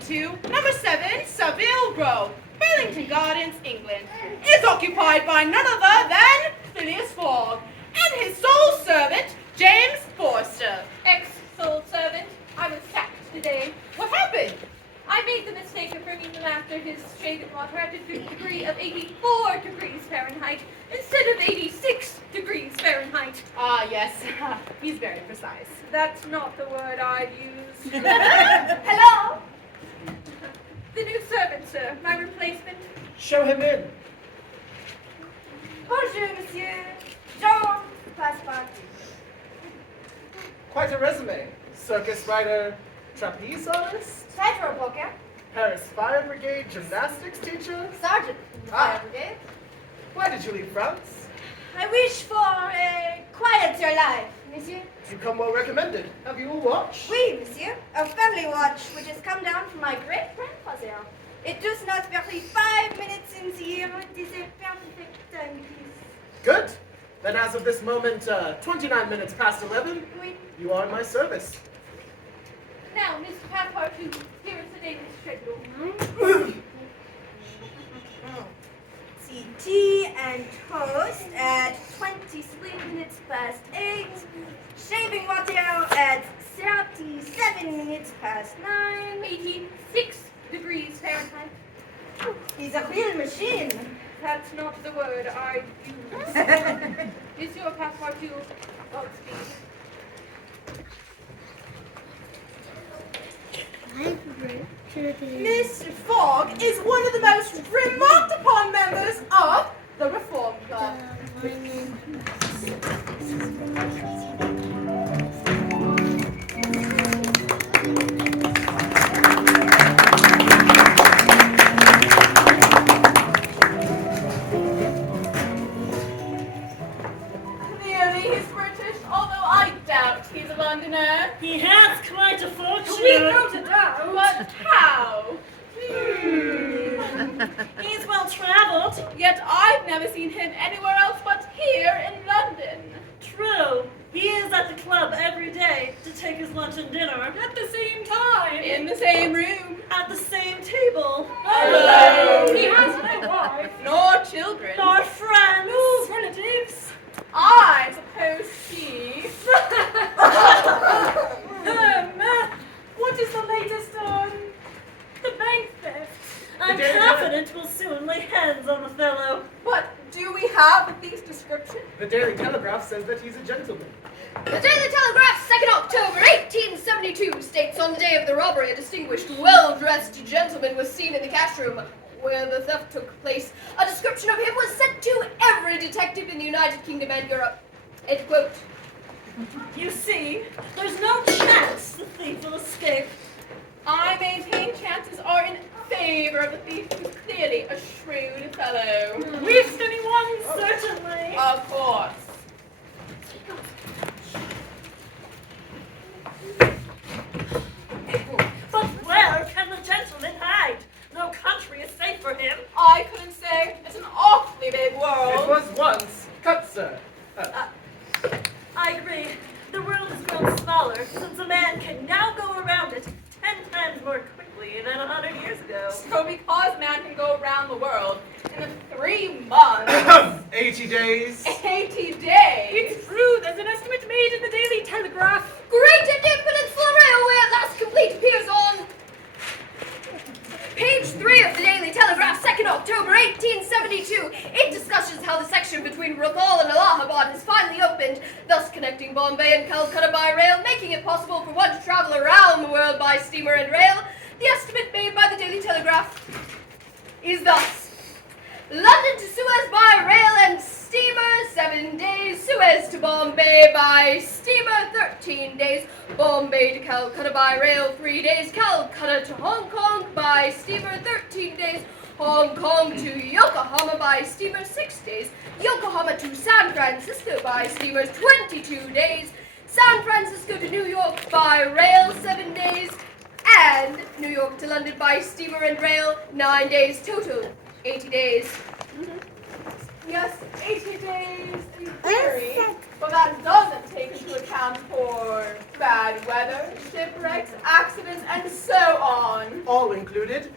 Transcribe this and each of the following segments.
22, number 7, Savile Row, Burlington Gardens, England, is occupied by none other than Phileas Fogg and his sole servant, James Forster. Ex-sole servant, I was sacked today. What happened? I made the mistake of bringing them after his shaving water at a degree of 84 degrees Fahrenheit instead of 86 degrees Fahrenheit. Ah, yes. He's very precise. That's not the word I'd use. Hello? The new servant, sir. My replacement. Show him in. Bonjour, monsieur. Jean Passepartout. Quite a resume. Circus rider, trapeze artist, Tightrope poker. Paris Fire Brigade gymnastics teacher. Sergeant in the Ah. fire brigade. Why did you leave France? I wish for a quieter life, monsieur. You come well recommended. Have you a watch? Oui, monsieur. A family watch which has come down from my great-grandfather. It does not vary 5 minutes in the year. It is a perfect timepiece. Good. Then as of this moment, 29 minutes past 11, Oui. you are in my service. Now, Mr. Passepartout, here is the daily schedule. The tea and toast at 23 minutes past 8. Shaving water at 37 minutes past 9. 86 degrees Fahrenheit. He's a real machine. That's not the word I'd use. Monsieur Passepartout, Godspeed. Mr. Fogg is one of the most remarked upon members of the Reform Club. Clearly he's British, although I doubt he's a Londoner. He has quite a fortune. We know to doubt, but how? He's well traveled. Yet I've never seen him anywhere else but here in London. True. He is at the club every day to take his lunch and dinner. At the same time. In the same room. At the same table. Alone. He has no wife. Nor children. Nor friends. No relatives. I suppose she. What is the latest on the bank theft? I'm Daily confident we'll soon lay hands on the fellow. But do we have a thief's description? The Daily Telegraph says that he's a gentleman. The Daily Telegraph, 2nd October, 1872, states on the day of the robbery, a distinguished, well-dressed gentleman was seen in the cash room where the theft took place. A description of him was sent to every detective in the United Kingdom and Europe. End quote. You see, there's no chance the thief will escape. I maintain chances are in favor of the thief, who's clearly a shrewd fellow. With anyone, certainly. Of course. But where can the gentleman hide? No country is safe for him. I couldn't say. It's an awfully big It world. was once. Cut, sir. I agree. The world has grown smaller since a man can now go around it 10 times more quickly than 100 years ago. So because man can go around the world in 3 months, 80 days. 80 days. It's true, there's an estimate made in the Daily Telegraph. Great Indian Peninsula Railway at last complete appears on page 3 of the Daily Telegraph, 2nd October, 1872. It discusses how the section between Rathal and Allahabad has finally opened, thus connecting Bombay and Calcutta by rail, making it possible for one to travel around the world by steamer and rail. The estimate made by the Daily Telegraph is thus: London to Suez by rail and steamer, 7 days. Suez to Bombay by steamer, 13 days. Bombay to Calcutta by rail, 3 days. Calcutta to Hong Kong by steamer, 13 days. Hong Kong to Yokohama by steamer, 6 days. Yokohama to San Francisco by steamer, 22 days. San Francisco to New York by rail, 7 days. And New York to London by steamer and rail, 9 days total. 80 days. Yes, 80 days in theory, but that doesn't take into account accounts for bad weather, shipwrecks, accidents, and so on. All included.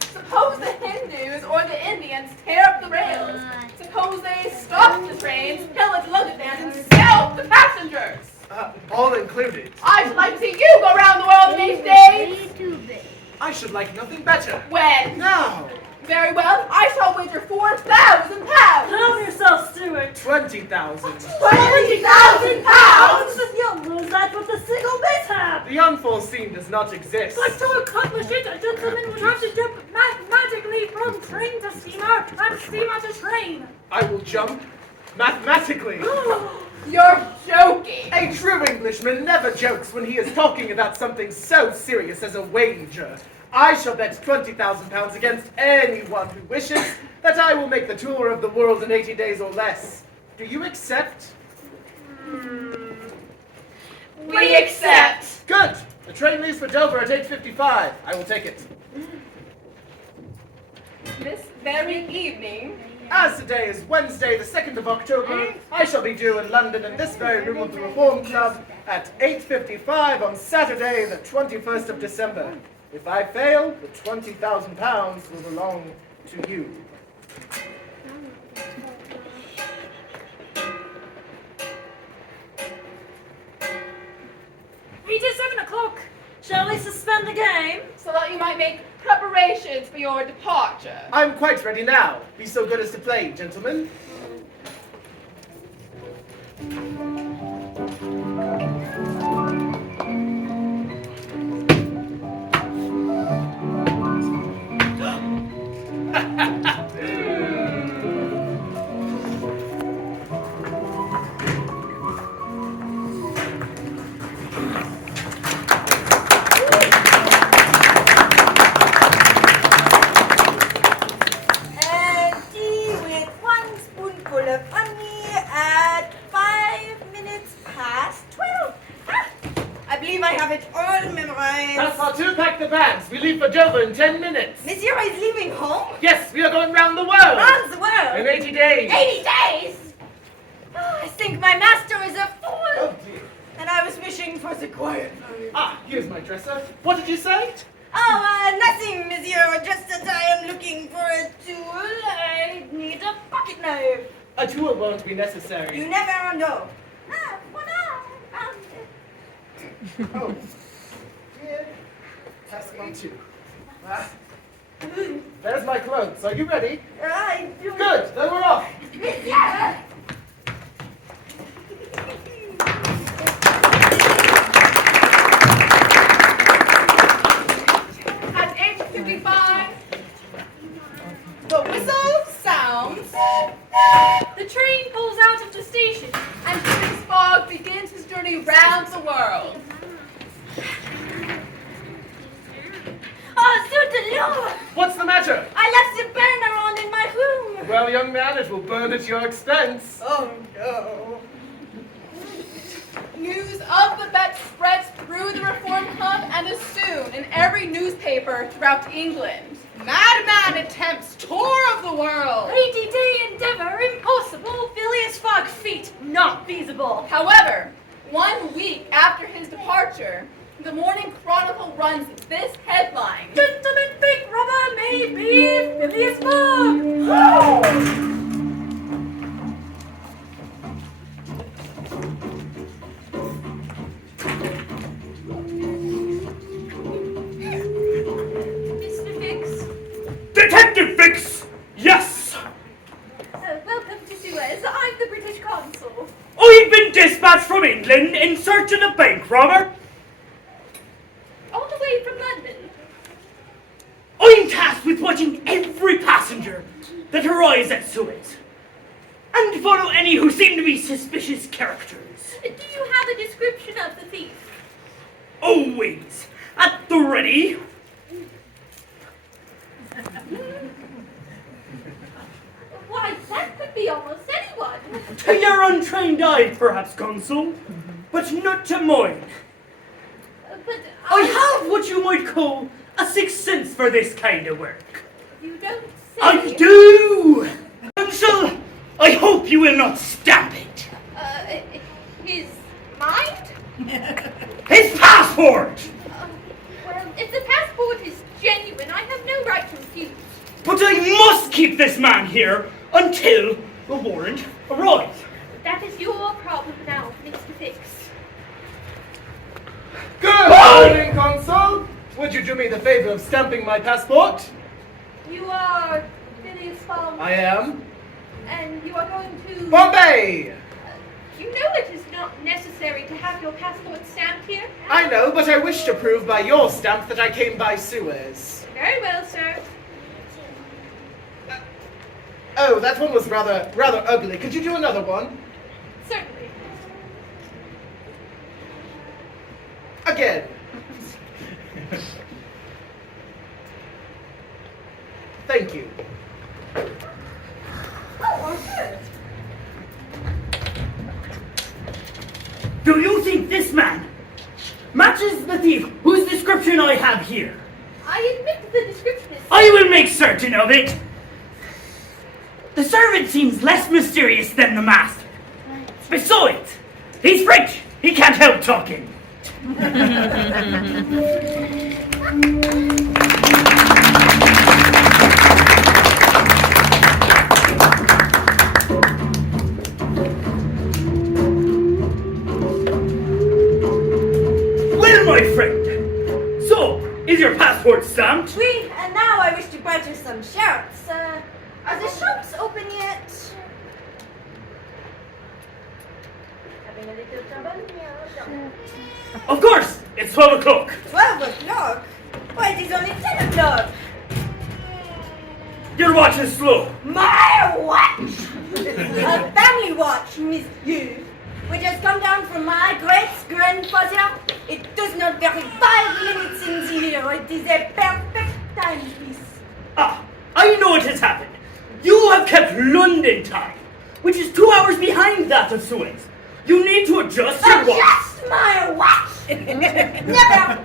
Suppose the Hindus or the Indians tear up the rails. Suppose they stop the trains, pillage luggage vans, and scalp the passengers. All included. I should like to see you go around the world in 8 days. I should like nothing better. When? Now. Very well, I shall wager £4,000. Calm yourself, Stuart. 20,000. £20,000? You'll lose that with a single mishap. The unforeseen does not exist. But to accomplish it, a gentleman would have to jump mathematically from train to steamer and steamer to train. I will jump mathematically. You're joking. A true Englishman never jokes when he is talking about something so serious as a wager. I shall bet £20,000 against anyone who wishes that I will make the tour of the world in 80 days or less. Do you accept? We accept. Good. The train leaves for Dover at 8:55. I will take it. This very evening, As today is Wednesday, the 2nd of October, I shall be due in London in this very room of the Reform Club at 8:55 on Saturday, the 21st of December. If I fail, the £20,000 will belong to you. It is 7 o'clock. Shall we suspend the game? so that you might make preparations for your departure. I'm quite ready now. Be so good as to play, gentlemen. Tea with 1 spoonful of honey at 5 minutes past 12. I believe I have it all memorized. Passepartout, pack the bags. We leave for Dover in 10 minutes. Monsieur is leaving home? Yes, we are going round the world. Around the world? In 80 days. 80 days! I think my master is a fool. Oh, dear. And I was wishing for the quiet life. Ah, here's my dresser. What did you say? Oh, nothing, monsieur. Just that I am looking for a tool. I need a pocket knife. A tool won't be necessary. You never know. Found it. Oh, dear Passepartout. Ah, there's my clothes. Are you ready? I do. Good, then we're off. Monsieur! At 8:55, the whistle sounds. The train pulls out of the station. And Phileas Fogg begins his journey round the world. Oh, zut de l'eau! What's the matter? I left the burner on in my room. Well, young man, it will burn at your expense. Oh, no. News of the bet spreads through the Reform Club and is soon in every newspaper throughout England. Madman attempts tour of the world. 80-day endeavor impossible. Phileas Fogg feat not feasible. However, 1 week after his departure, the Morning Chronicle runs this headline. Gentlemen, bank robber may be Phileas Fogg. Mr. Hicks, Detective Fix! Yes! welcome to Suez. I'm the British consul. I've been dispatched from England in search of a bank robber. All the way from London. I'm tasked with watching every passenger that arrives at Suez and follow any who seem to be suspicious characters. Do you have a description of the thief? Always at the ready. Why, that could be almost anyone. To your untrained eye, perhaps, Consul, but not to mine. But I have what you might call a sixth sense for this kind of work. You don't say. I do! Consul, I hope you will not stamp it. His accord. Well, if the passport is genuine, I have no right to refuse. But I must keep this man here until the warrant arrives. That is your problem now, Mr. Fix. Good morning, Consul. Would you do me the favor of stamping my passport? You are Phileas Fogg, I am. and you are going to... Bombay! You know it is not necessary to have your passport stamped here. I know, but I wish to prove by your stamp that I came by Suez. Very well, sir. Oh, that one was rather ugly. Could you do another one? Certainly. Again. Thank you. Do you think this man matches the thief whose description I have here? I admit the description is... I will make certain of it. The servant seems less mysterious than the master. Besides, he's French. He can't help talking. Well, my friend, so, is your passport stamped? Oui, and now I wish to purchase some shirts. Are the shops open yet? Having a little trouble? Of course, it's 12 o'clock. 12 o'clock? Why, it is only 10 o'clock. Your watch is slow. My watch! A family watch, monsieur, which has come down from my great-grandfather. It does not vary 5 minutes in the year. It is a perfect timepiece. Ah, I know what has happened. You have kept London time, which is 2 hours behind that of Suez. You need to adjust your watch. Adjust my watch! Never!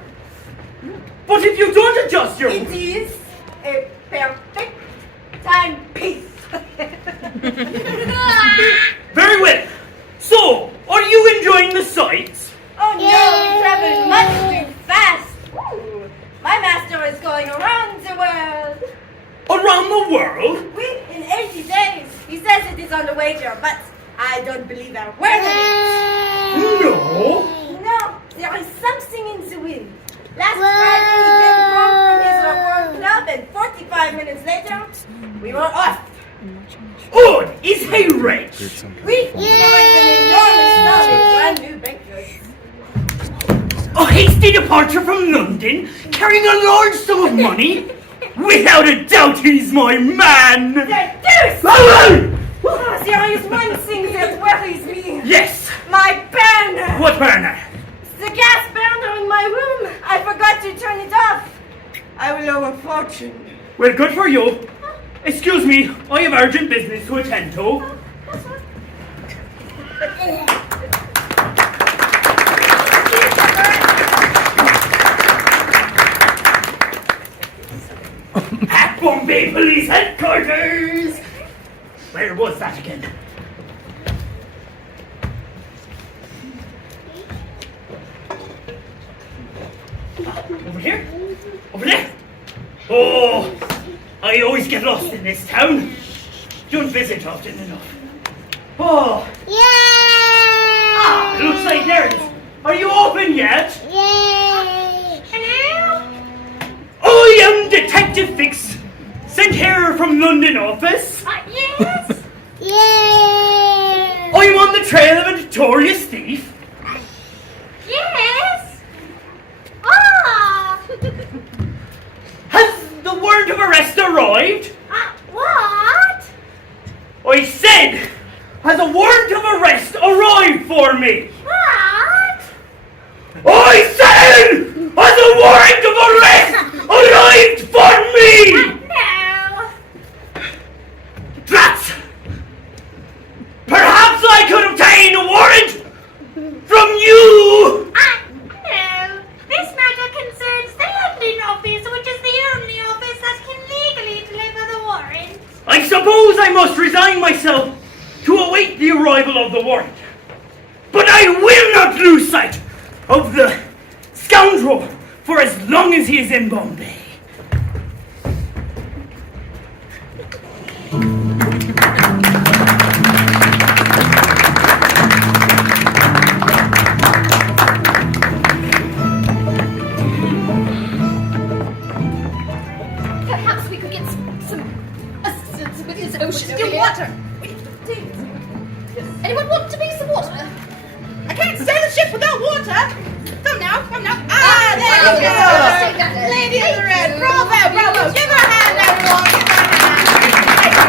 But if you don't adjust your It is a perfect timepiece. Very well. So, are you enjoying the sights? Oh no, we travel much too fast. Ooh, my master is going around the world. Around the world? Oui, in 80 days. He says it is on the wager, but I don't believe a word of it. No. No, there is something in the wind. Last Friday he came home from his reform club and 45 minutes later, we were off. Oh, is he rich? We carried an enormous sum of brand new banknotes. A hasty departure from London, carrying a large sum of money? Without a doubt, he's my man! The deuce! Oh, Oh, there is one thing that worries me. yes! My burner! What burner? The gas burner in my room! I forgot to turn it off! I will owe a fortune. Well, good for you. Excuse me, I have urgent business to attend to. At Bombay Police Headquarters! Where was that again? Over here? Over there? Oh, I always get lost in this town. Don't visit often enough. Oh. Ah, looks like there it is. Are you open yet? Hello? I am Detective Fix, sent here from London office. Yes? I'm on the trail of a notorious thief. Yes? Ah! Has the warrant of arrest arrived? What? I said, has a warrant of arrest arrived for me? What? I said, has a warrant of arrest arrived for me? No. Drats! Perhaps I could obtain a warrant from you! No. This matter concerns the London office, which is the only office that can legally deliver the warrant. I suppose I must resign myself to await the arrival of the warrant. But I will not lose sight of the scoundrel control for as long as he is in Bombay. Perhaps we could get some assistance with his ocean still water. Anyone want to make some water? I can't sail a ship without water. Come now, come now. Ah, there you go. Lady in the red. Bravo, bravo. Give her a hand, everyone. Give her a hand.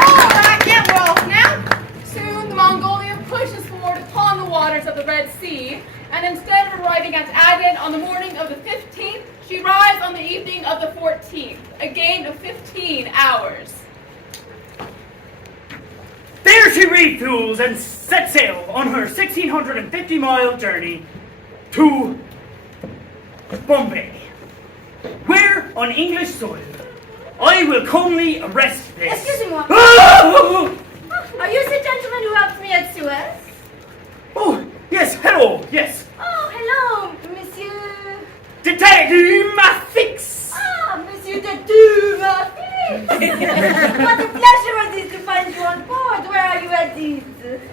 All right, get we're off now. Soon the Mongolian pushes forward upon the waters of the Red Sea, and instead of arriving at Aden on the morning of the 15th, she arrives on the evening of the 14th, a gain of 15 hours. There she refuels and sets sail on her 1,650-mile journey to Bombay, where, on English soil, I will calmly arrest this. Excusez-moi. Ah! Are you the gentleman who helped me at Suez? Oh, yes, hello, yes. Oh, hello, Monsieur. Detective Mathix. Ah, Monsieur de Dumas. What a pleasure it is to find you on board. Where are you at this?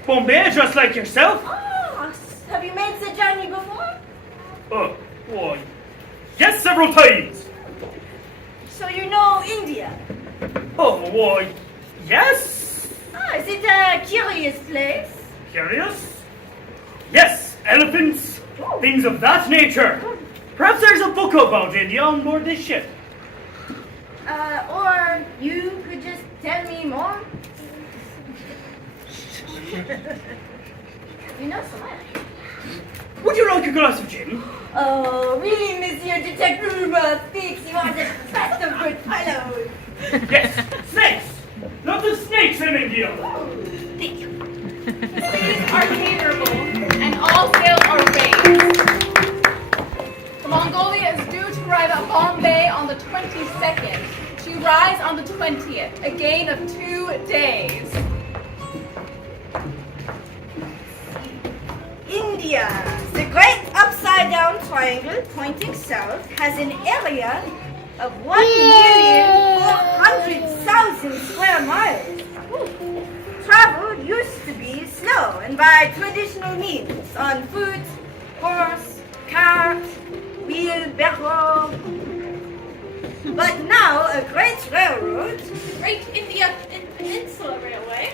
Bombay, just like yourself. Ah, have you made the journey before? Oh, why? Yes, several times. So you know India? Oh, why? Yes. Ah, is it a curious place? Curious? Yes, elephants, things of that nature. Perhaps there's a book about India on board this ship. Or you could just tell me more. You know so much. Would you like a glass of gin? Oh, really, Monsieur Detective Fix, you are the best of good fellows. Yes, snakes. Lots of snakes in India. Seas are favorable, and all sail are raised. The Mongolia is due to arrive at Bombay on the 22nd. She arrives on the 20th, a gain of 2 days. India, the great upside-down triangle pointing south, has an area of 1,400,000 square miles. Travel used to be slow and by traditional means, on foot, horse, cart, wheelbarrow. But now a great railroad, Great India Peninsula Railway.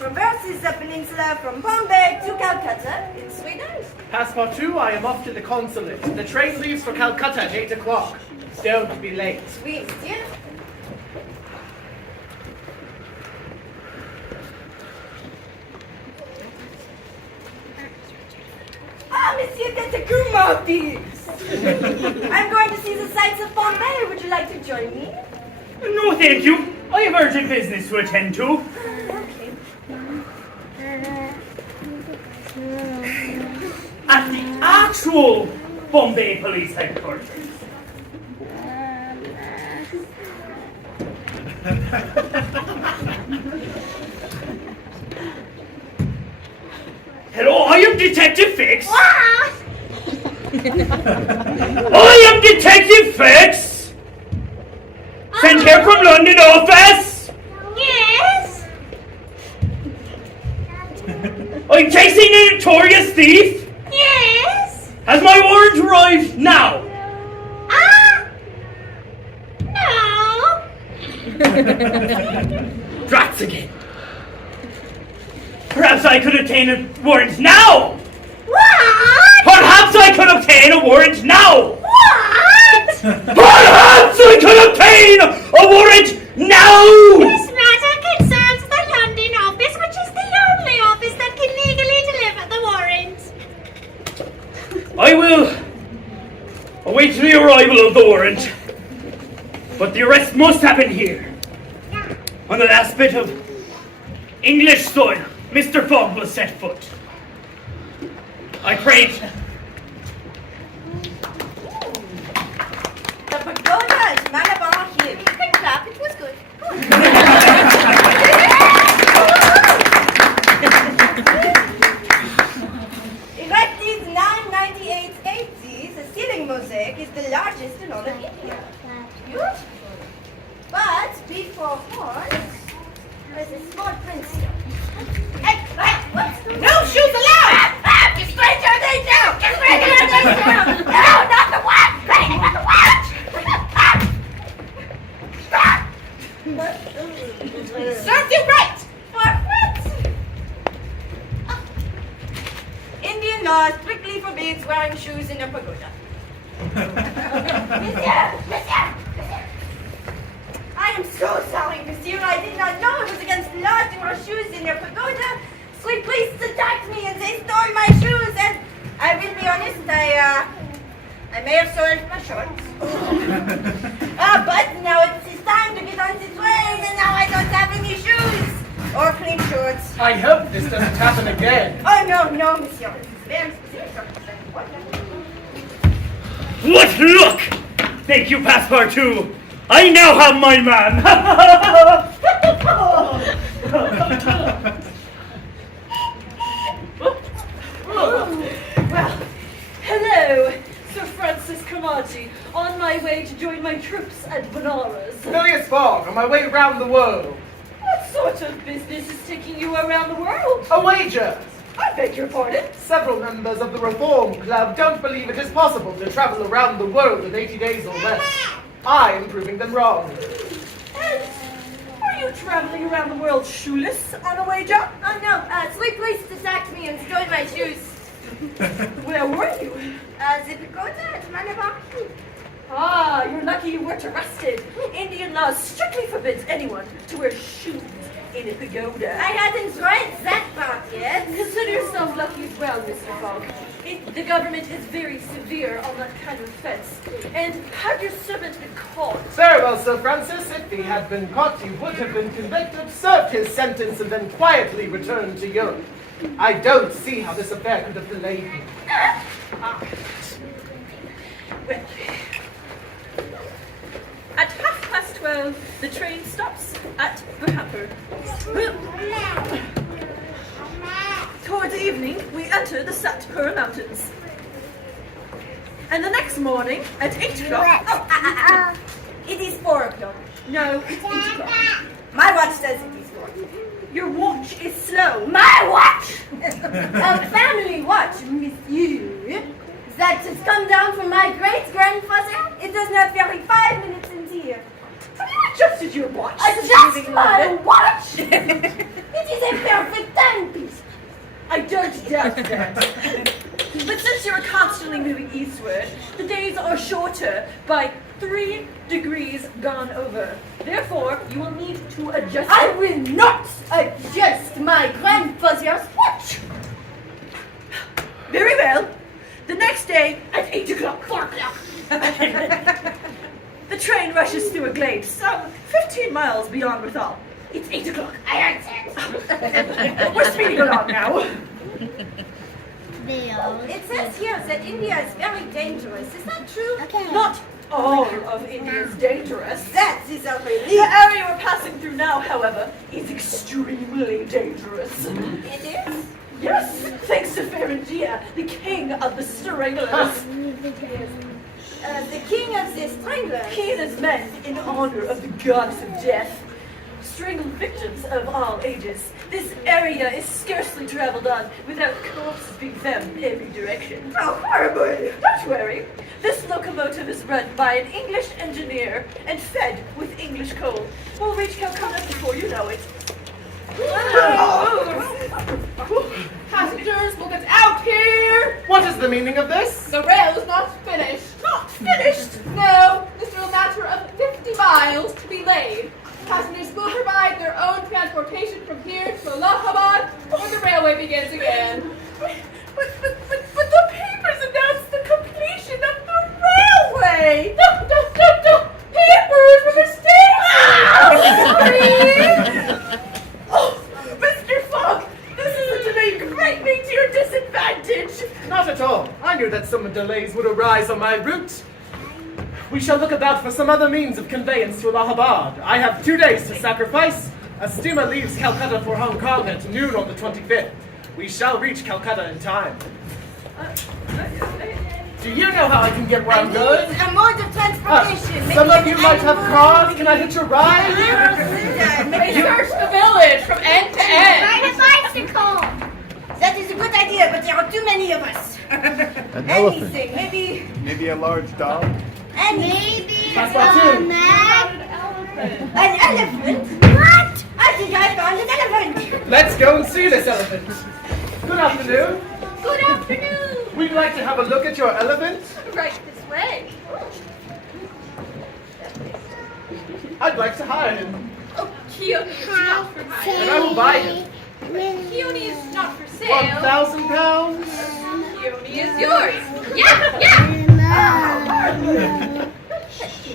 traverses the peninsula from Bombay to Calcutta in 3 days. Passepartout, I am off to the consulate. The train leaves for Calcutta at 8 o'clock. Don't be late. Oui, monsieur. Ah, Monsieur Katakuma, please. I'm going to see the sights of Bombay. Would you like to join me? No, thank you. I have urgent business to attend to. Okay. At the actual Bombay Police Headquarters. Hello, I am Detective Fix. I am Detective Fix. Sent here from London office. Yes. I'm chasing a notorious thief. Yes. Has my warrant arrived now? No. Drats again. Perhaps I could obtain a warrant now. What? Perhaps I could obtain a warrant now. What? Perhaps I could obtain a warrant now. This matter concerns the London office, which is the only office that can legally deliver the warrant. I will await the arrival of the warrant. But the arrest must happen here. On the last bit of English soil Mr. Fogg will set foot. I pray. The pagoda is Malabar Hill. You can clap, it was good. Erected 998 AD on of India. Beautiful. But before horns, there's a small prince here. Hey, what's going on? No shoes allowed! Get straight to the down! Get straight to the down! No, not the watch! Ready, not the watch! Serves you right! Indian law strictly forbids wearing shoes in a pagoda. Monsieur! I am so sorry, monsieur. I did not know it was against the law to wear shoes in a pagoda. Street police attacked me and they stole my shoes, and I will be honest, I may have soiled my shorts. But now it's time to get on the train, and now I don't have any shoes or clean shorts. I hope this doesn't happen again. Oh, no, monsieur. This is very specific circumstance. What luck! Thank you, Passepartout. I now have my man. Well, hello, Sir Francis Kamachi, on my way to join my troops at Benares. Phileas Fogg, on my way around the world. What sort of business is taking you around the world? A wager. I beg your pardon? Several members of the Reform Club don't believe it is possible to travel around the world in 80 days or less. I am proving them wrong. And are you traveling around the world shoeless on a wager? Oh, no. Street police attacked me and stole my shoes. Where were you? The pagoda at Malabar. Ah, you're lucky you weren't arrested. Indian law strictly forbids anyone to wear shoes in a pagoda. I hadn't read that part yet. Consider yourself lucky as well, Mr. Fogg. The government is very severe on that kind of offense. And had your servant been caught? Very well, Sir Francis. If he had been caught, he would have been convicted, served his sentence, and then quietly returned to Europe. I don't see how this affair could have delayed me. Well, at 12:30, the train stops at Berhamper. Towards evening, we enter the Satpur Mountains. And the next morning, at 8 o'clock... It is 4 o'clock. No, it's 8 o'clock. My watch says it is 4. Your watch is slow. My watch! A family watch, monsieur. That has come down from my great-grandfather. It does not vary 5 minutes into here. Have you adjusted your watch? Adjust since my leaving London? watch! It is a perfect timepiece. I don't doubt that. But since you're constantly moving eastward, the days are shorter by 3 degrees gone over. Therefore, you will need to adjust. I will not adjust my grandfather's watch. Very well. The next day at 8 o'clock. 4 o'clock. The train rushes through a glade some 15 miles beyond Rathal. It's 8 o'clock. I heard that. We're speeding along now. It says here that India is very dangerous. Is that true? Not all of India is dangerous. That is a The relief. area we're passing through now, however, is extremely dangerous. It is? Yes, thanks to Faringia, the king of the stranglers. The king of the stranglers. He and his men, in honor of the goddess of death, strangled victims of all ages. This area is scarcely traveled on without corpses being found in every direction. How horrible. Don't worry. This locomotive is run by an English engineer and fed with English coal. We'll reach Calcutta before you know it. Passengers, look us out here! What is the meaning of this? The rail is not finished. Not finished! No, there's still a matter of 50 miles to be laid. Passengers will provide their own transportation from here to Allahabad when the railway begins again. But the papers announced the completion of the railway! No, papers with mistakes! Oh, Mr. Fogg, this isn't to make greatly to your disadvantage. Not at all. I knew that some delays would arise on my route. We shall look about for some other means of conveyance to Allahabad. I have 2 days to sacrifice. A steamer leaves Calcutta for Hong Kong at noon on the 25th. We shall reach Calcutta in time. Do you know how I can get where I'm going? It's a mode of transportation. Some of you might have cars. Can I hitch a ride? They search the village from end to end. Ride a bicycle. That is a good idea, but there are too many of us. An Anything, elephant. maybe Maybe a large dog. maybe Passepartout. an elephant. What? I think I found an elephant. Let's go and see this elephant. Good afternoon. Good afternoon. We'd like to have a look at your elephant. Right this way. I'd like to hire him, Oh, Keone is not for hire. and I will buy him. Keone is not for sale. £1,000. Keone is yours. Yeah.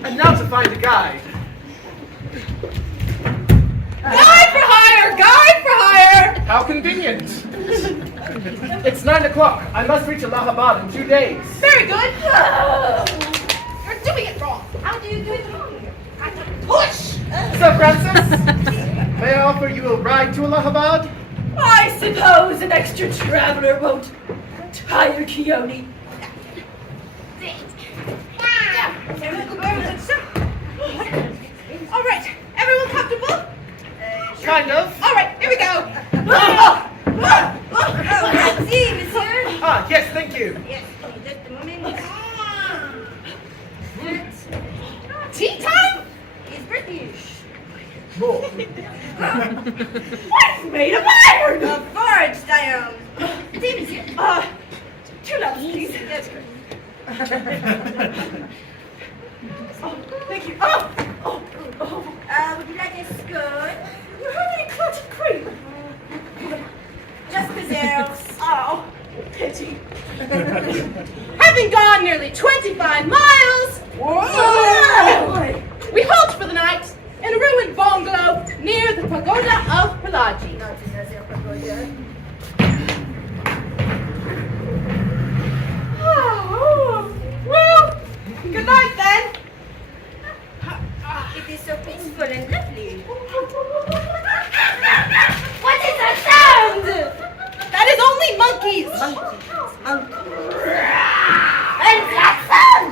And now to find a guide. Guide for hire! Guide for hire! How convenient. It's 9 o'clock. I must reach Allahabad in 2 days. Very good. You're doing it wrong. How do you do it wrong? Push! Sir Francis, may I offer you a ride to Allahabad? I suppose an extra traveler won't tire Keone. All right, everyone comfortable? Kind of. All right, here we go. Merci, monsieur. Ah, yes, thank you. Yes, just a moment. Tea time? He's British. More. What's made of iron? Forged iron. Tea, monsieur. 2 levels, please. That's good. Oh, thank you. Oh. Would you like a skirt? You have any clotted cream? Just preserves. Oh, pity. Having gone nearly 25 miles, we halt for the night in a ruined bungalow near the pagoda of Palaji. Not another pagoda. Well, good night then. It is so peaceful and lovely. What is that sound? That is only monkeys. Monkeys. And that sound?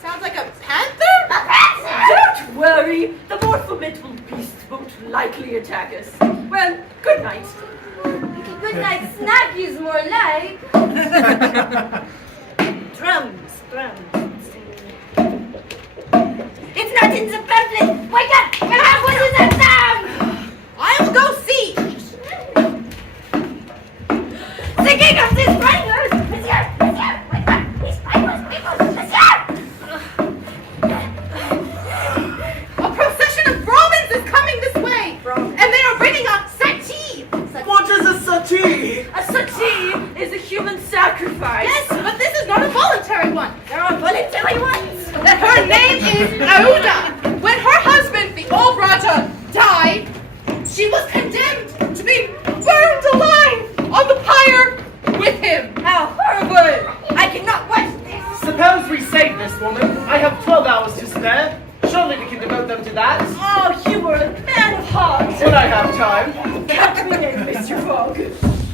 Sounds like a panther? A panther? Don't worry, the more formidable beast won't likely attack us. Well, good night. Good night snack is more like drums. It's not in the pamphlet. Wake up! What is that sound? I will go see. The king of these spiders! Monsieur! Wake up! These spiders, people! Monsieur! A procession of Romans is coming this way. And they are bringing a settee. What is a settee? A settee is a human sacrifice. Yes, but this is not a voluntary one. There are voluntary ones! Her name is Auda. When her husband, the old Raja, died, she was condemned to be burned alive on the pyre with him. How horrible! I cannot watch this! Suppose we save this woman. I have 12 hours to spare. Surely we can devote them to that. Oh, you were a man of heart. When I have time. Count me in, Mr. Fogg.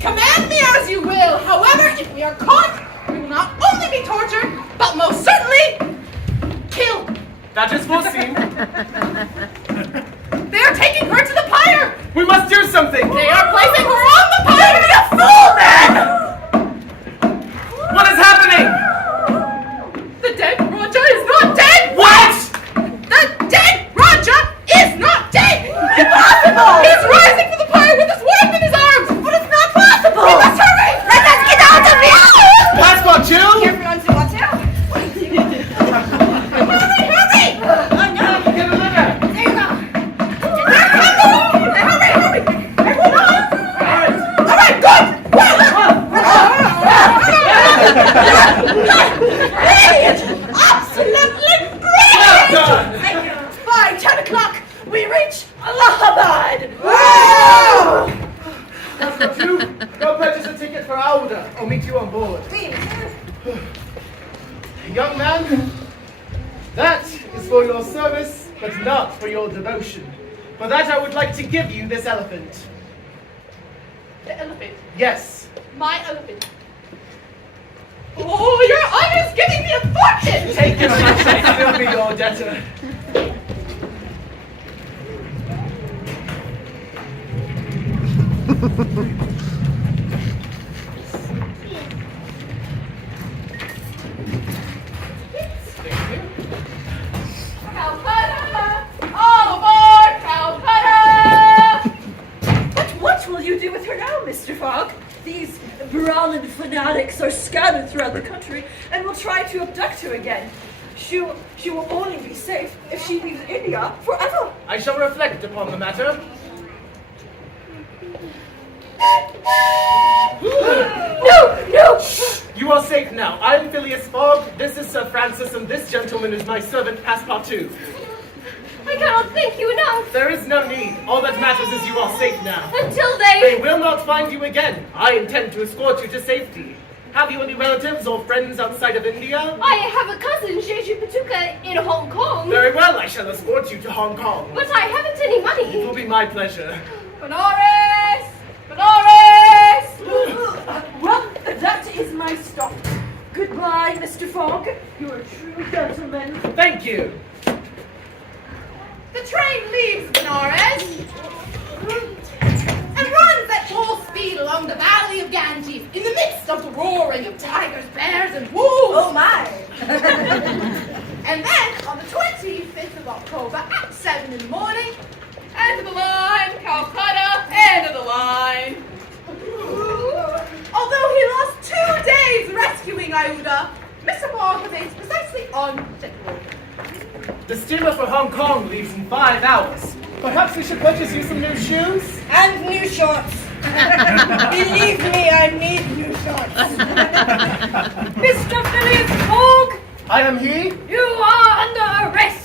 Command me as you will. However, if we are caught, we will not only be tortured, but most certainly killed. That is foreseen. They are taking her to the pyre. We must do something. They are placing her on the pyre. Be a fool, man! What is happening? The dead Raja is not dead. What? The dead Raja is not dead. Impossible! He's rising from the pyre with his wife in his arms. But it's not possible. We must hurry. Let us get out of here! Passport, Jill! Careful on the water. Hurry! Oh no! Get a litter! There you go. Hurry! Everyone on! All All right, good. Absolutely well done! By 10 o'clock, we reach Allahabad. You go purchase a ticket for Auda. I'll meet you on board. Young man, that is for your service, but not for your devotion. For that I would like to give you this elephant. The elephant. Yes. My elephant. Oh, your honor's giving me a fortune! Take this much and still be your debtor. Calcutta! All aboard Calcutta! But what will you do with her now, Mr. Fogg? These Brahmin fanatics are scattered throughout the country and will try to abduct her again. She will only be safe if she leaves India forever. I shall reflect upon the matter. No! You are safe now. I am Phileas Fogg. This is Sir Francis, and this gentleman is my servant Passepartout. I cannot thank you enough. There is no need. All that matters is you are safe now. Until They they... will not find you again. I intend to escort you to safety. Have you any relatives or friends outside of India? I have a cousin, Jeju Patuka, in Hong Kong. Very well, I shall escort you to Hong Kong. But I haven't any It money. will be my pleasure. Benares! Benares! Well, that is my stop. Goodbye, Mr. Fogg. You're a true gentleman. Thank you. The train leaves Benares and runs at full speed along the valley of Ganges in the midst of the roaring of tigers, bears, and wolves. Oh my! And then on the 25th of October at 7 in the morning, End of the line, Calcutta, end of the line. although he lost 2 days rescuing Iuda, Mr. Fogg remains precisely unshakable. The steamer for Hong Kong leaves in 5 hours. Perhaps we should purchase you some new shoes? And new shorts. Believe me, I need new shorts. Mr. Phileas Fogg, I am he. you are under arrest.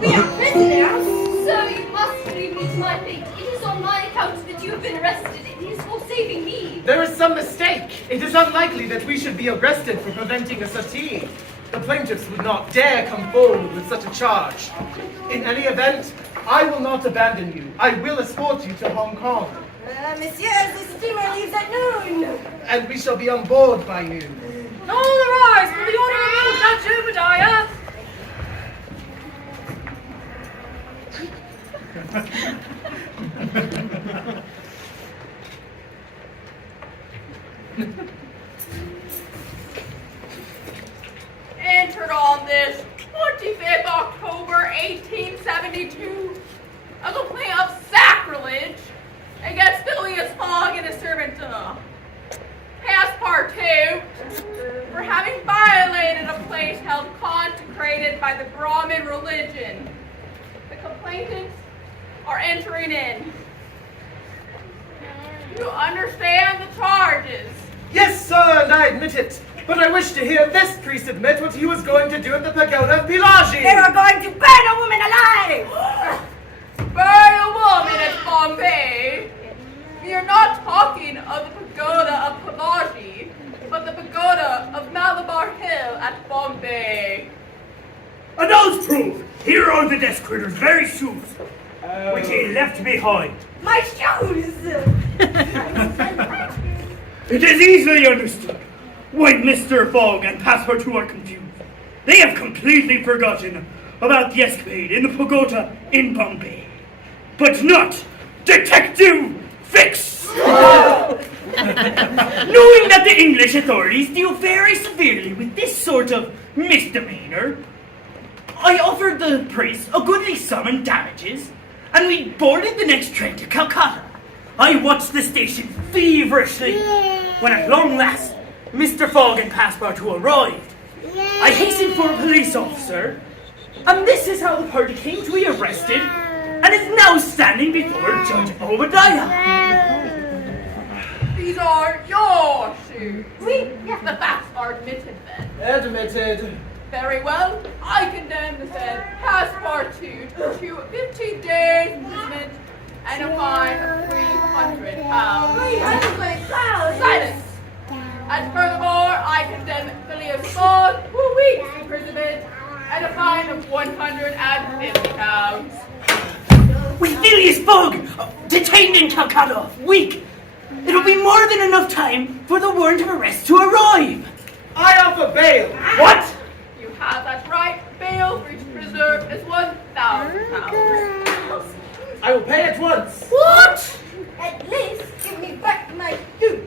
We are prisoners. Sir, you must leave me to my fate. It is on my account that you have been arrested. It is for saving me. There is some mistake. It is unlikely that we should be arrested for preventing a sortie. The plaintiffs would not dare come forward with such a charge. In any event, I will not abandon you. I will escort you to Hong Kong. Monsieur, the steamer leaves at noon. And we shall be on board by noon. All arise for the order of Lieutenant Obadiah. Entered on this 25th October 1872 a complaint of sacrilege against Phileas Fogg and his servant Passepartout for having violated a place held consecrated by the Brahmin religion. The complainants are entering in. You understand the charges? Yes, sir, and I admit it. But I wish to hear this priest admit what he was going to do at the pagoda of Pilaji. They are going to burn a woman alive. Burn a woman at Bombay. We are not talking of the pagoda of Pilaji, but the pagoda of Malabar Hill at Bombay. And those prove, here are the desecrator's very shoes, which he left behind. My shoes. It is easily understood why Mr. Fogg and Passepartout are confused. They have completely forgotten about the escapade in the pagoda in Bombay. But not Detective Fix! Knowing that the English authorities deal very severely with this sort of misdemeanor, I offered the priest a goodly sum in damages, and we boarded the next train to Calcutta. I watched the station feverishly when at long last Mr. Fogg and Passepartout arrived. I hastened for a police officer, and this is how the party came to be arrested and is now standing before Judge Obadiah. These are your shoes. The facts are admitted then. Admitted. Very well. I condemn the said Passepartout to 15 days imprisonment and a fine of £300. 300 pounds. Silence. And furthermore, I condemn Phileas Fogg to a week's imprisonment and a fine of £150. With Phileas Fogg! detained in Calcutta a week. It'll be more than enough time for the warrant of arrest to arrive. I offer bail. What? You have that right. Bail for each prisoner is £1,000. I will pay at once. What? At least give me back my shoes.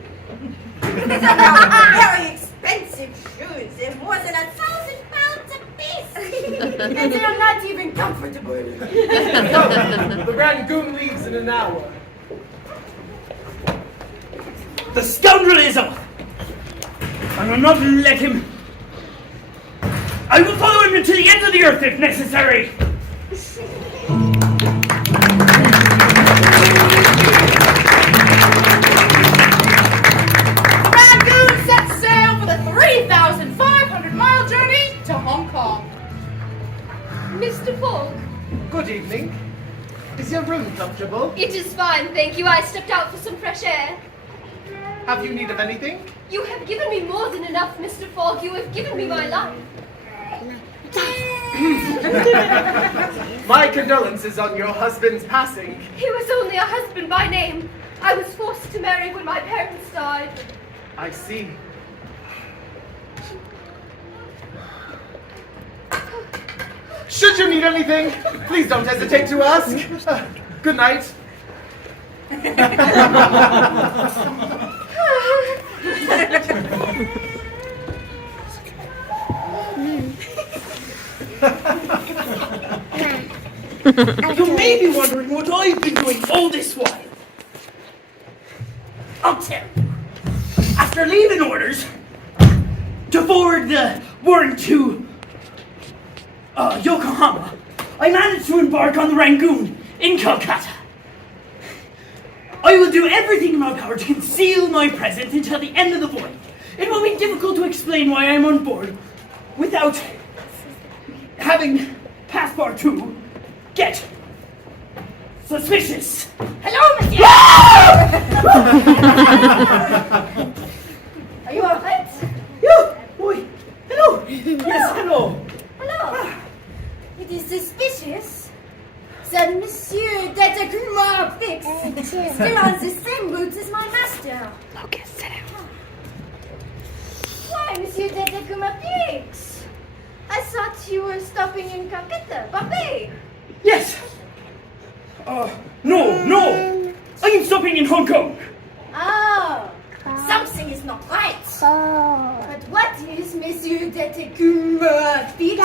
These are now very expensive shoes. They're more than £1,000 a piece. And they are not even comfortable. The Rangoon leaves in an hour. The scoundrel is off. I will not let him. I will follow him to the ends of the earth if necessary. Rangoon sets sail for the 3,500-mile journey to Hong Kong. Mr. Fogg, Good evening. Is your room comfortable? it is fine, thank you. I stepped out for some fresh air. Have you need of anything? You have given me more than enough, Mr. Fogg. You have given me my life. My condolences on your husband's passing. He was only a husband by name. I was forced to marry when my parents died. I see. Should you need anything, please don't hesitate to ask. Good night. You may be wondering what I've been doing all this while. I'll tell you. After leaving orders to forward the warrant to Yokohama, I managed to embark on the Rangoon in Calcutta. I will do everything in my power to conceal my presence until the end of the voyage. It will be difficult to explain why I am on board without having passport to get suspicious. Hello, monsieur. Are you all right? Yeah, boy. Hello. Yes, hello. Hello. It is suspicious that Monsieur Detecuma Fix is still on the same route as my master. Lucas, sit down. Why, Monsieur Detecuma Fix? I thought you were stopping in Calcutta, Bombay. Yes. No. I am stopping in Hong Kong. Oh, something is not right. But what is Monsieur Detecuma Fix?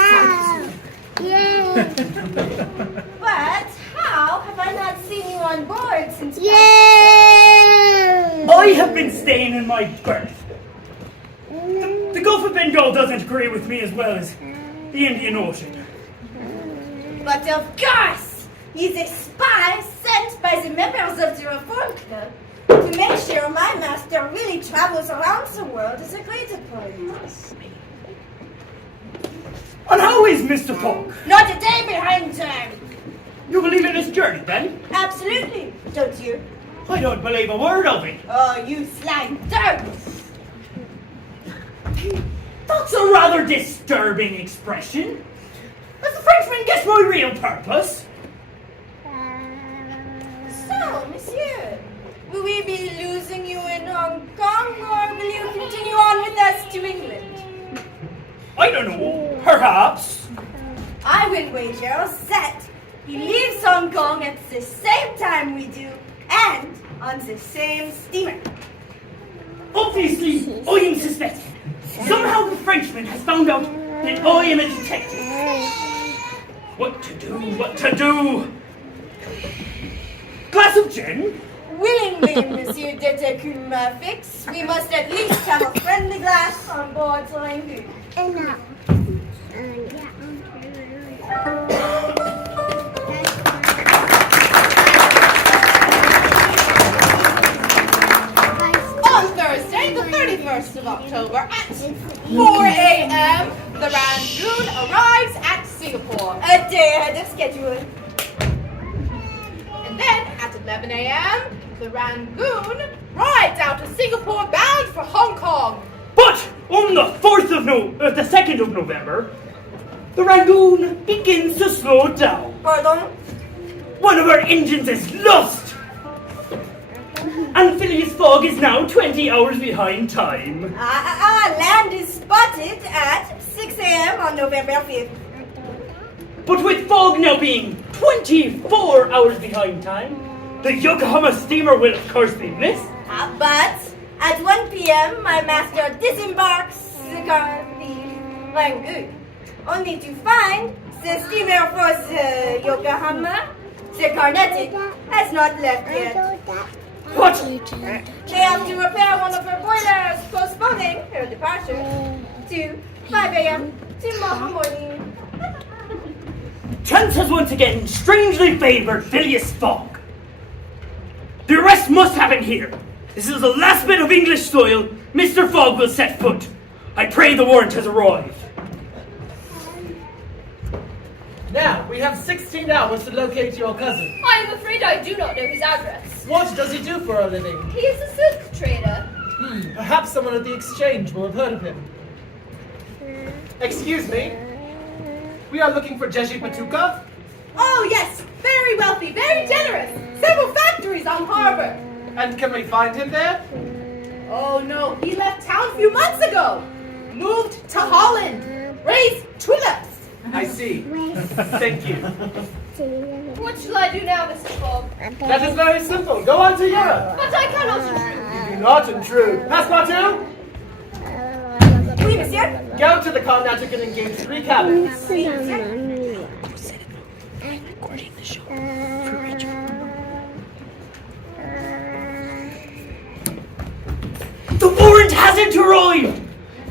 But how have I not seen you on board since? I have been staying in my berth. The Gulf of Bengal doesn't agree with me as well as the Indian Ocean. But of course, he's a spy sent by the members of the Reform Club to make sure my master really travels around the world as agreed upon. And how is Mr. Fogg? Not a day behind time. You believe in this journey, then? Absolutely, don't you? I don't believe a word of it. Oh, you sly dog! That's a rather disturbing expression. Has the Frenchman guessed my real purpose? So, monsieur, will we be losing you in Hong Kong, or will you continue on with us to England? I don't know. Perhaps. I will wager that he leaves Hong Kong at the same time we do, and on the same steamer. Obviously, I am suspected. Somehow the Frenchman has found out that I am a detective. What to do? Glass of gin? Willingly, Monsieur Detecuma Fix. We must at least have a friendly glass on board the Rangoon. On Thursday, the 31st of October at 4 a.m., the Rangoon arrives at Singapore. A day ahead of schedule. And then at 11 a.m., the Rangoon rides out of Singapore bound for Hong Kong. But on the 2nd of November, the Rangoon begins to slow down. Pardon? One of our engines is lost. and Phileas Fogg is now 20 hours behind time. Land is spotted at 6 a.m. on November 5th. But with Fogg now being 24 hours behind time, the Yokohama steamer will of course be missed. But at 1 p.m., my master disembarks the Rangoon, only to find the steamer for the Yokohama, the Carnatic, has not left yet. What? They have to repair one of her boilers, postponing her departure to 5 a.m. tomorrow morning. Chance has once again strangely favored Phileas Fogg. The arrest must happen here. This is the last bit of English soil Mr. Fogg will set foot. I pray the warrant has arrived. Now, we have 16 hours to locate your cousin. I am afraid I do not know his address. What does he do for a living? He is a silk trader. Perhaps someone at the exchange will have heard of him. Excuse me. We are looking for Jeji Patuka. Oh, yes, very wealthy, very generous. Several factories on harbor. And can we find him there? Oh, no, he left town a few months ago. Moved to Holland. Raised tulips. I see. Thank you. What shall I do now, Mr. Fogg? That is very simple. Go on to Europe. But I cannot intrude. Do not intrude. Passepartout, Oui, monsieur. go to the Carnatic and engage 3 cabins. Oui, monsieur. The warrant hasn't arrived!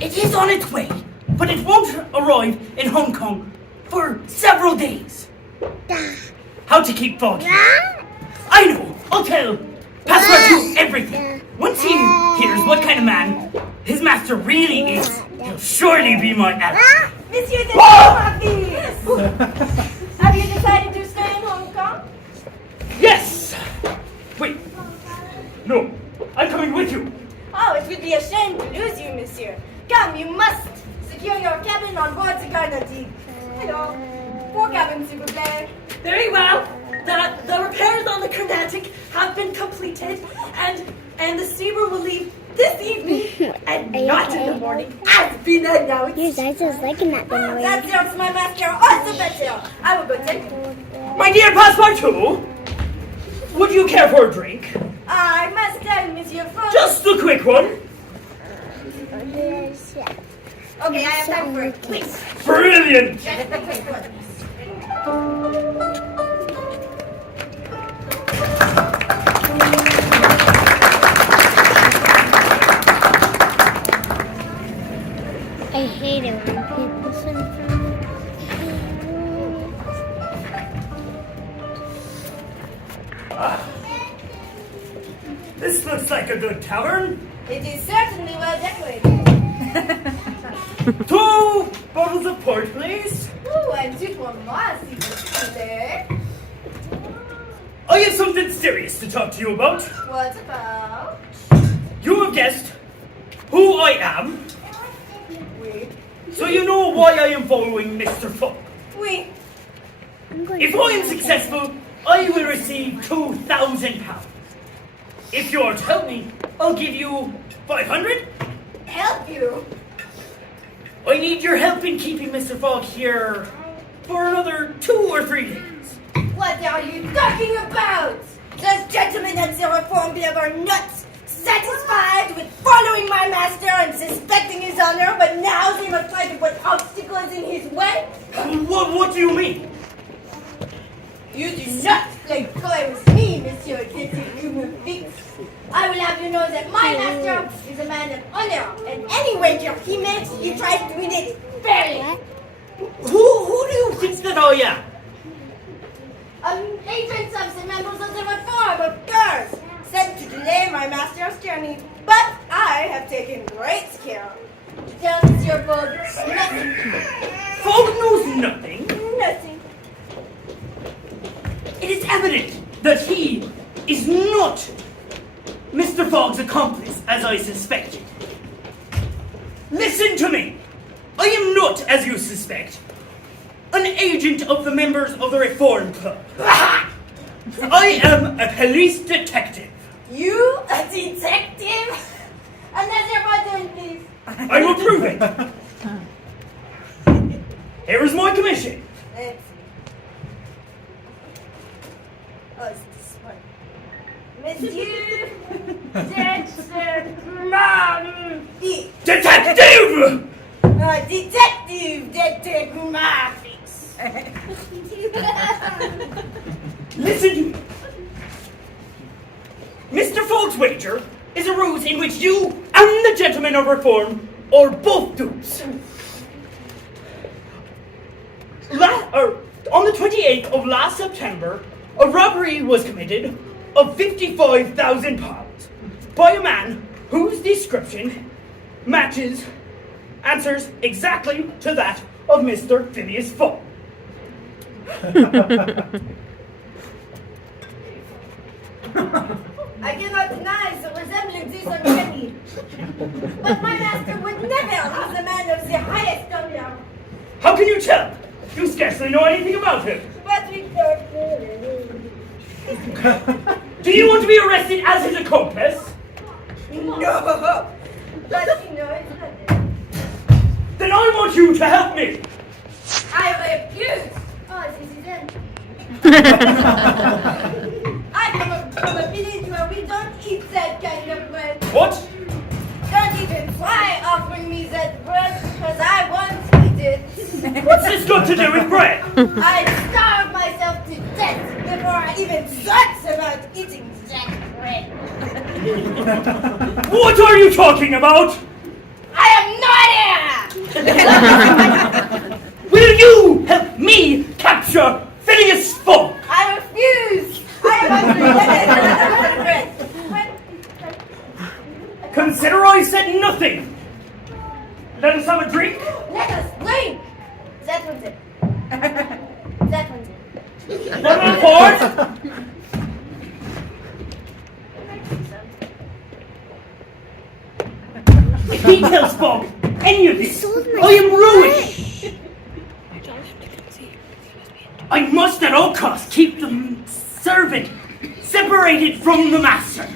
It is on its way, but it won't arrive in Hong Kong for several days. How to keep Fogg here? I know! I'll tell Passepartout everything. Once he hears what kind of man his master really is, he'll surely be my ally. Monsieur de Have you decided to stay in Hong Kong? Yes! Wait. No, I'm coming with you. Oh, it would be a shame to lose you, monsieur. Come, you must secure your cabin on board the Carnatic. Hello. 4 cabins, s'il vous plaît. Very well. The repairs on the Carnatic have been completed, and the steamer will leave this evening and not in the morning, as been announced. Your guys is liking that the noise. That serves my master also better. I will go take it. My dear Passepartout, would you care for a drink? I must tell Monsieur Fogg. Just a quick one. Yes, yeah. Okay, I have time for it. Please. Brilliant! Just a quick one. I hate it when people sing from This looks like a good tavern. It is certainly well decorated. 2 bottles of port, please. Ooh, and 2 for moi, s'il vous plaît. I have something serious to talk to you about. What about? You have guessed who I am, Oui. so you know why I am following Mr. Fogg. Oui. If I am successful, I will receive £2,000. If you are to help me, I'll give you 500. Help you? I need your help in keeping Mr. Fogg here for another 2 or 3 days. What are you talking about? Those gentlemen at the Reform Club are not satisfied with following my master and suspecting his honor, but now they must try to put obstacles in his way? What do you mean? You do not play coy with me, Monsieur Détective. I will have you know that my master is a man of honor, and any wager he makes, he tries to win it fairly. Who do you think that I am? Agents of the members of the Reform, of course, sent to delay my master's journey, but I have taken great care to tell Monsieur Fogg nothing. Fogg knows nothing. Nothing. It is evident that he is not Mr. Fogg's accomplice, as I suspected. Listen to me. I am not, as you suspect, an agent of the members of the Reform Club. I am a police detective. You, a detective? Another button, please. I will prove it. Here is my commission. Let's see. Oh, it's this one. Monsieur Detective! Detective Graphics. Listen to me. Mr. Fogg's wager is a ruse in which you and the gentleman of reform are both dupes. On the 28th of last September, a robbery was committed of £55,000 by a man whose description answers exactly to that of Mr. Phineas Fogg. I cannot deny the resemblance is uncanny. But my master would never leave the man of the highest honor. How can you tell? You scarcely know anything about him. But we don't. Do you want to be arrested as his accomplice? No. But you know it's not there. Then I want you to help me. I refuse. Oh, this is it. I come from a village where we don't eat that kind of bread. What? Don't even try offering me that bread, because I won't eat it. What's this got to do with bread? I starved myself to death before I even thought about eating that bread. What are you talking about? I have no idea! Will you help me capture Phineas Fogg? I refuse! I am hungry. Consider I said nothing. Let us have a drink. Let us drink! That one's it. That one's it. One more port. If he tells Fogg any of this, I am ruined. I must at all costs keep the servant separated from the master.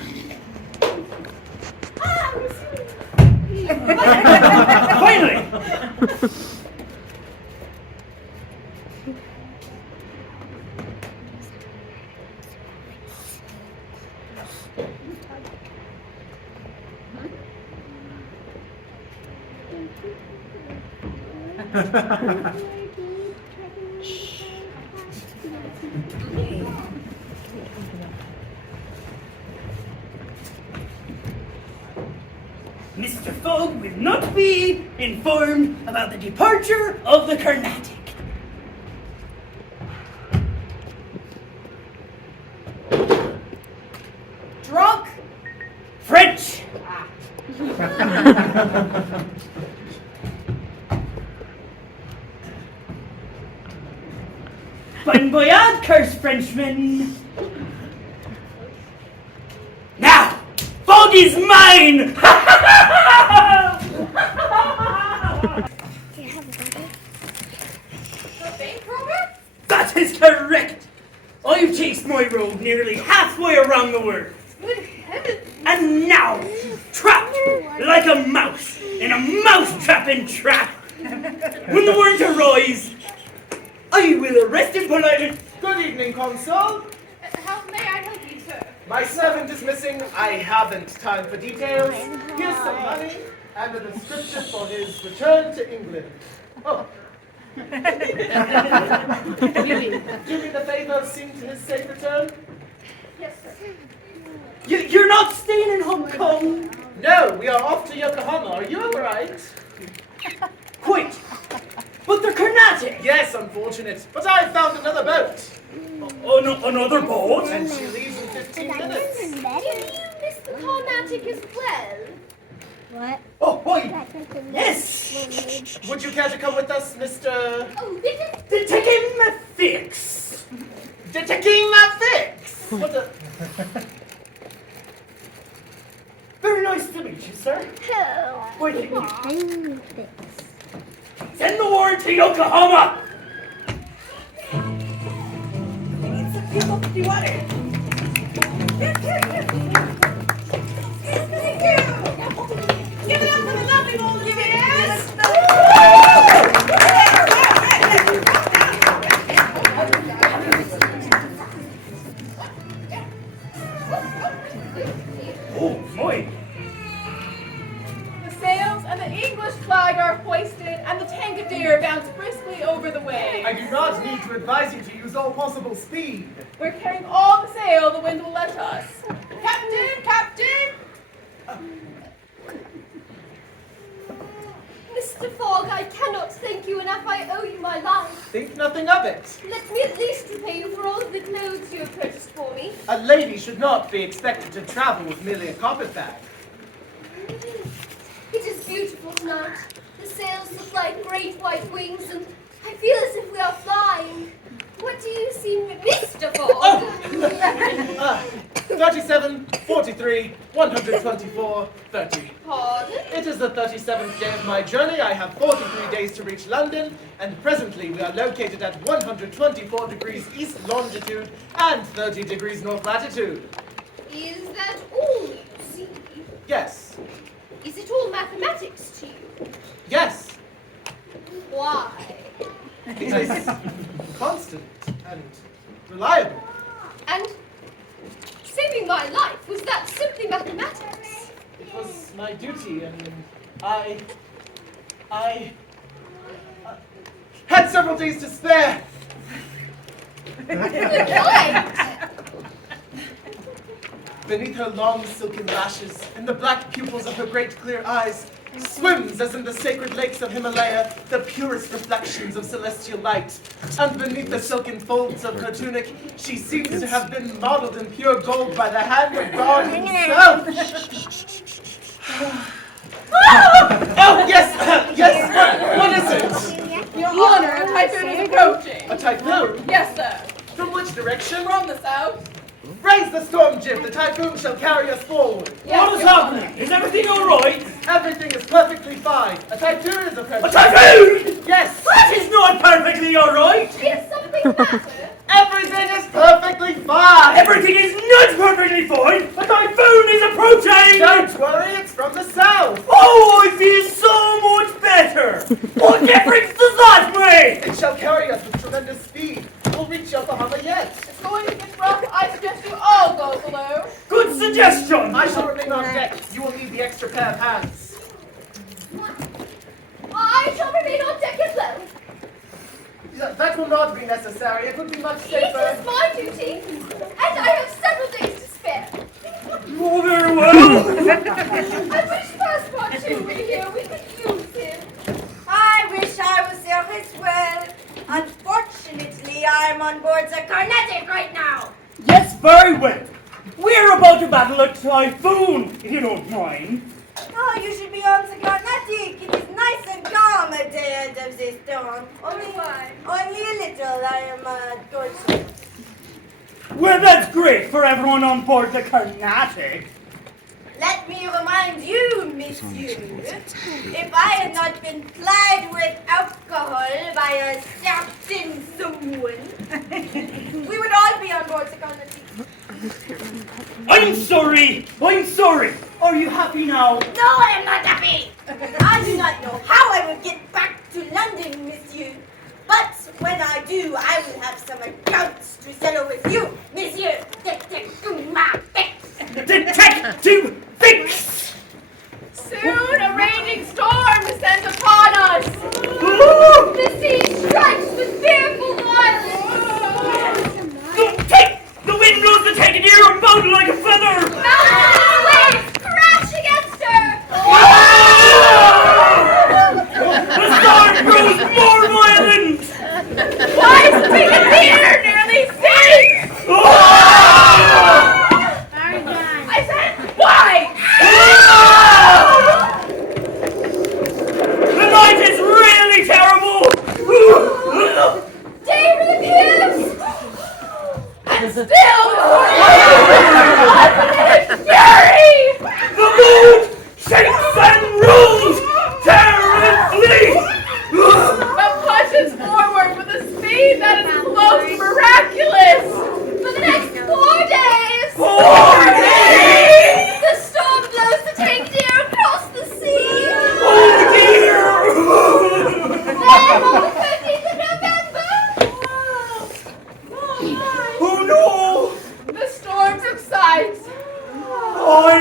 Finally! Mr. Fogg will not be informed about the departure of the Carnatic. Drunk? French! Bon voyage, cursed Frenchman! Now, Fogg is mine! That is correct! I've chased my rogue nearly halfway around the world. And now, trapped like a mouse in a mouse-trapping trap. When the warrant arrives, I will arrest him politely. Good evening, Consul. How may I help you, sir? My servant is missing. I haven't time for details. Here's some money and a description for his return to England. Oh. Do me the favor of seeing to his safe return? Yes, sir. You're not staying in Hong Kong? No, we are off to Yokohama. Are you alright? Quite. But the Carnatic. Yes, unfortunate. But I found another boat. Oh, no, another boat? And she leaves in 15 minutes. Did you miss the Carnatic as well? What? Oh, why? Yes. Would you care to come with us, Mr. Oh, this is... To take him a fix. To taking my fix? What the? Very nice to meet you, sir. Wait a minute. Send the warrant to Yokohama. We need some people to do water. Here. Oh, my. The sails and the English flag are hoisted, and the Tankadere bounce briskly over the waves. I do not need to advise you to use all possible speed. We're carrying all the sail the wind will let us. Captain! Captain! Mr. Fogg, I cannot thank you enough. I owe you my life. Think nothing of it. Let me at least repay you for all of the clothes you have purchased for me. A lady should not be expected to travel with merely a carpet bag. It is beautiful tonight. The sails look like great white wings, and I feel as if we are flying. What do you see, Mr. Fogg? 37, 43, 124, 30. Pardon? It is the 37th day of my journey. I have 43 days to reach London, and presently we are located at 124 degrees east longitude and 30 degrees north latitude. Is that all you see? Yes. Is it all mathematics to you? Yes. Why? It is constant and reliable. And saving my life, was that simply mathematics? It was my duty, and I had several days to spare. Good night. Beneath her long silken lashes and the black pupils of her great clear eyes swims, as in the sacred lakes of Himalaya, the purest reflections of celestial light. And beneath the silken folds of her tunic, she seems to have been modeled in pure gold by the hand of God himself. Oh, yes, yes, what is it? Your Honor, a typhoon is approaching. A typhoon? Yes, sir. From which direction? From the south. Raise the storm jib, the typhoon shall carry us forward. Yes, What is Your happening? Is everything all right? Everything is perfectly fine. A typhoon is a A present. typhoon! Yes! That is not perfectly all right. Is something the matter? Everything is perfectly fine! Everything is not perfectly fine. A typhoon is approaching. Don't worry, it's from the south. Oh, I feel so much better. What difference does that make? It shall carry us with tremendous speed. We'll reach Yokohama yet. It's going to get rough. I suggest you all go below. Good suggestion. I shall remain on deck. You will need the extra pair of hands. I shall remain on deck as well. That will not be necessary. It would be much It safer. is my duty, and I have several days to spare. Oh, very well. I wish Passepartout were here. We could use him. I wish I was there as well. Unfortunately, I'm on board the Carnatic right now. Yes, very well. We're about to battle a typhoon, if you don't mind. Oh, you should be on the Carnatic. It is nice and calm at the end of this storm. Only a little. I am tortured. Well, that's great for everyone on board the Carnatic. Let me remind you, monsieur, if I had not been plied with alcohol by a certain someone, we would all be on board the Carnatic. I'm sorry. Are you happy now? No, I am not happy. I do not know how I will get back to London, monsieur. But when I do, I will have some accounts to settle with you, monsieur. Detective Detective Fix! Soon a raging storm descends upon us. The sea strikes with fearful violence. The wind blows the Tankadere about like a feather! Mountains and waves crash against her. The storm grows more violent! Why is the Tankadere nearly sinks? I said, why? The night is really terrible! Day repairs. And still,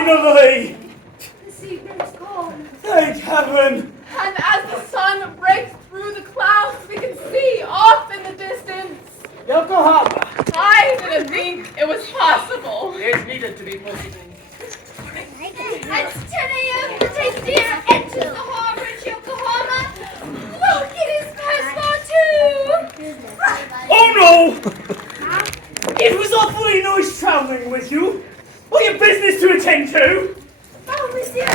finally! This evening's calm. Thank heaven! And as the sun breaks through the clouds, we can see off in the distance. Yokohama! I didn't think it was possible. It needed to be possible. At 10 a.m., the Tastyr enters the harbor at Yokohama. Look, it is passepartout! Oh no! It was awfully nice traveling with you. What your business to attend to? Oh, monsieur,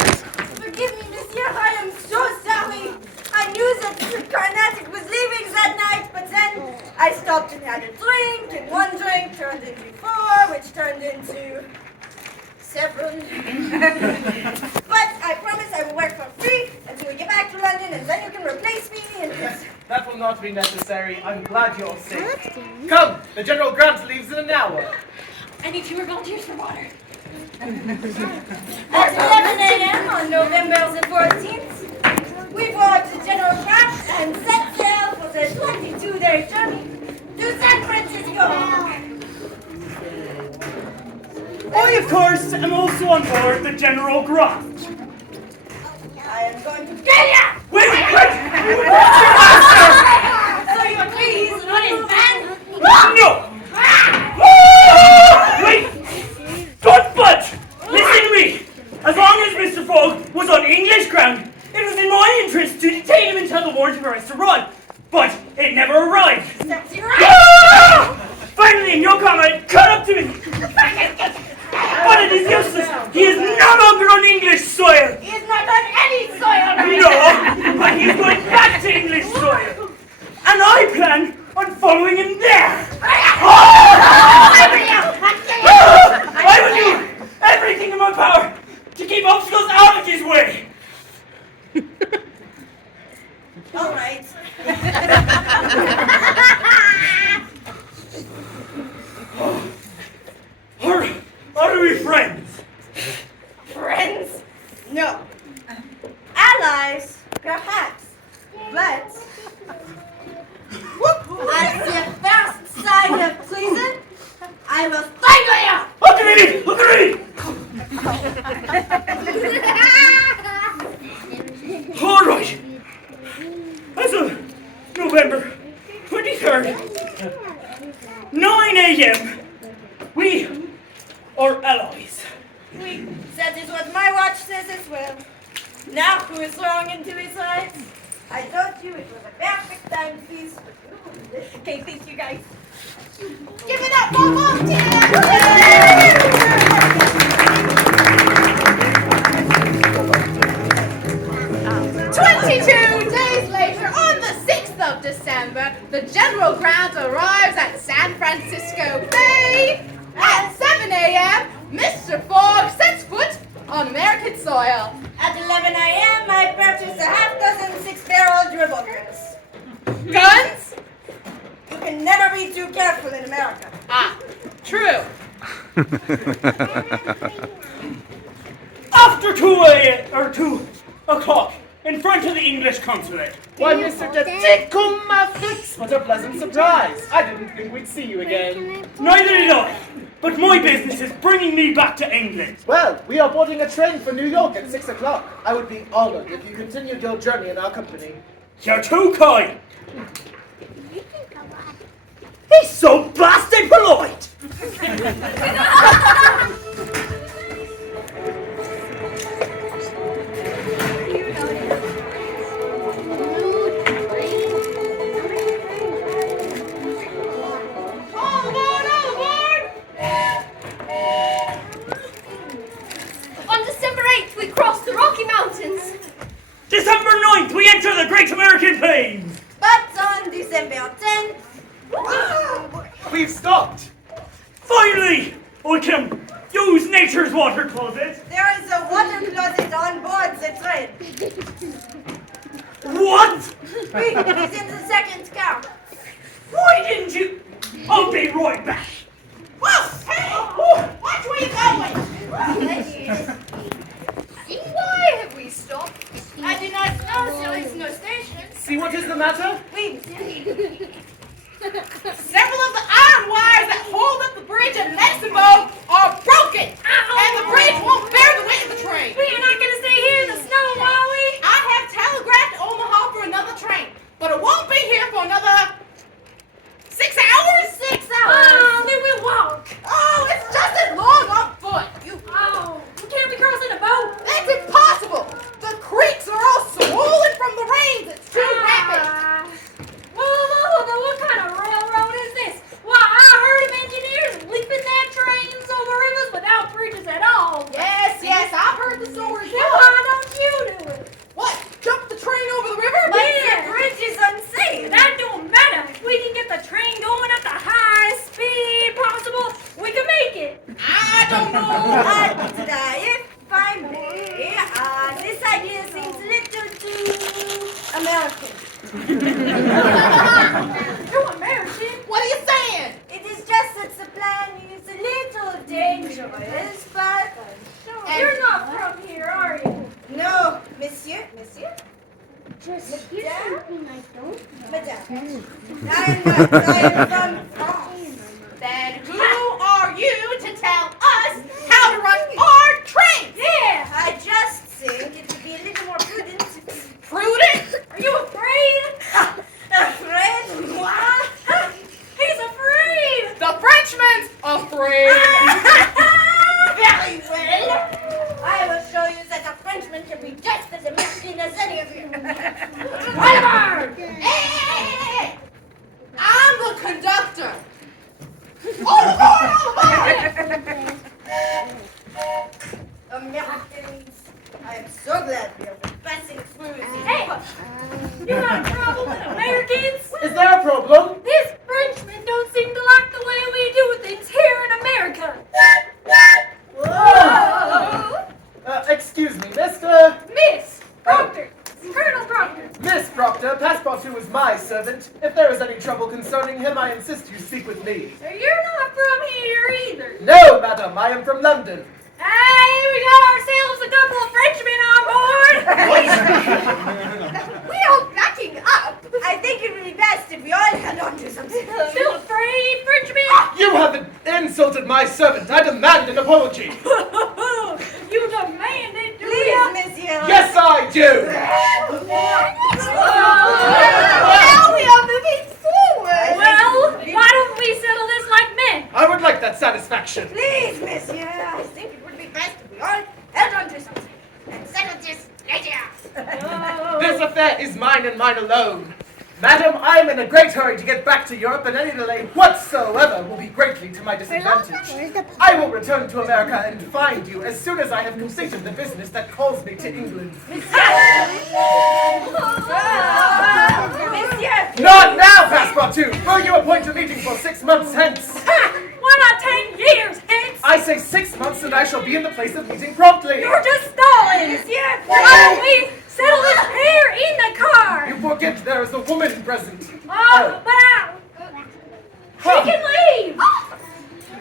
forgive me, monsieur, I am so sorry. I knew that the Carnatic was leaving that night, but then I stopped and had a drink, and one drink turned into 4, which turned into 7. But I promise I will work for free until we get back to London, and then you can replace me. And That will not be necessary. I'm glad you're safe. Come, the General Grant leaves in an hour. I need 2 more volunteers for water. at 11 a.m. on November the 14th, we board the General Grant and set sail for the 22-day journey to San Francisco. I, of course, am also on board the General Grant. I am going to kill you! Wait! So you agree he's not his man? No! Wait! Don't budge! Listen to me! As long as Mr. Fogg was on English ground, it was in my interest to detain him until the warrant of arrest arrived. But it never arrived. Finally, in Yokohama, it caught up to me. But it is useless. He is no longer on English soil. He is not on any soil! No, but he's going back to English soil. And I plan on following him there. I will do everything in my power to keep obstacles out of his way. All right. Are we friends? Friends? No. Allies? Perhaps. But at the first sign of treason, I will strangle you! Agreed! All right. As of November 23rd, 9 a.m., we are allies. That is what my watch says as well. Now who is wrong in his eyes? I told you it was a perfect timepiece. Okay, thank you guys. Give it up for volunteers! 22 days later, on the 6th of December, the General Grant arrives at San Francisco Bay. At 7 a.m., Mr. Fogg sets foot on American soil. At 11 a.m., I purchased a half-dozen 6-barreled revolvers. Guns? You can never be too careful in America. Ah, true. After 2 o'clock, in front of the English consulate. Why, Mr. Tetikumafix, what a pleasant surprise. I didn't think we'd see you again. Neither did I. But my business is bringing me back to England. Well, we are boarding a train for New York at 6 o'clock. I would be honored if you continued your journey in our company. You're too kind. He's so blasted polite. On December 8th, we crossed the Rocky Mountains. December 9th, we enter the Great American Plains. But on December 10th, We've stopped. Finally, I can use nature's water closet. there is a water closet on board the train. What? Wait, it is in the second car. Why didn't you? I'll be right back. Whoa! Hey! Watch where you're going! Why have we stopped? I do not know, there is no station. See what is the matter? Several of the iron wires that hold up the bridge at Mexico are broken, and the bridge won't bear the If I may, this idea seems a little too American. Too American? What are you saying? It is just that the plan is a little dangerous, but You're not from here, are you? no, monsieur. Just here's something I don't Madame. I am from France. Then who are you to tell us how to run our trains? Yeah, I just think it would be a little more prudent. Prudent? Are you afraid? Afraid? What? He's afraid! The Frenchman's afraid. Very well. I will show you that a Frenchman can be just as American as any of you. Whatever! Hey! I'm the conductor. All aboard! Americans, I am so glad we are passing through this. Hey! You got a problem with Americans? Is there a problem? These Frenchmen don't seem to like the way we do things here in America. Excuse me, Mr. Miss Proctor! Colonel Proctor! Miss Proctor, Passepartout is my servant. If there is any trouble concerning him, I insist you speak with me. So you're not from here either. No, madam, I am from London. Hey, we got ourselves a couple of Frenchmen on board! We are backing up. I think it would be best if we all held on to something. Still afraid, Frenchmen? You have insulted my servant. I demand an apology. You demand it, do Please, you? monsieur. Yes, I do. Now we are moving forward. Well, why don't we settle this like men? I would like that satisfaction. Please, monsieur. I think it would be best if we all held on to something and settled this later. This affair is mine and mine alone. Madam, I am in a great hurry to get back to Europe, and any delay whatsoever will be greatly to my disadvantage. I will return to America and find you as soon as I have completed the business that calls me to England. Monsieur. Not now, Passepartout! Will you appoint a meeting for 6 months hence? Ha! Why not 10 years hence? I say 6 months and I shall be in the place of meeting promptly. You're just stalling! Monsieur. Why don't we settle this here in the car? You forget there is a woman present. Oh, but we can leave!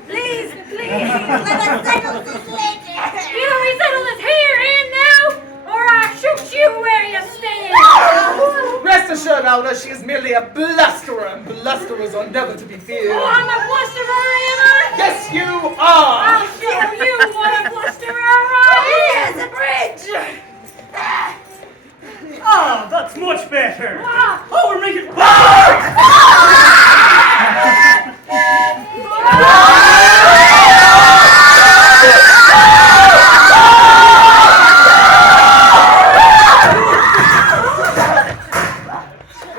Please, let us settle this later. Either we settle this here and now, or I shoot you where you stand! Rest assured, Aula, she is merely a blusterer, and blusterers are never to be feared. Oh, I'm a blusterer, am I? Yes, you are! I'll show you what a blusterer I am! Here's a bridge. Ah, that's much better. Ah. Oh, we're making.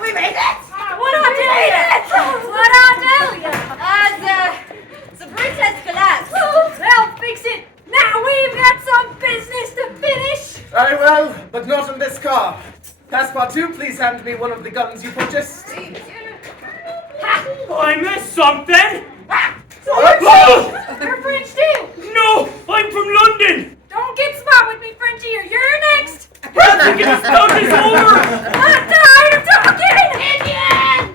We made it. What I tell you? The bridge has collapsed. They'll fix it. Now we've got some business to finish. Very well, but not in this car. Passepartout, please hand me one of the guns you purchased. I missed something. You're French too. No, I'm from London. Don't get smart with me, Frenchie, or you're next. Get this notice over. I'm tired of talking. Indians.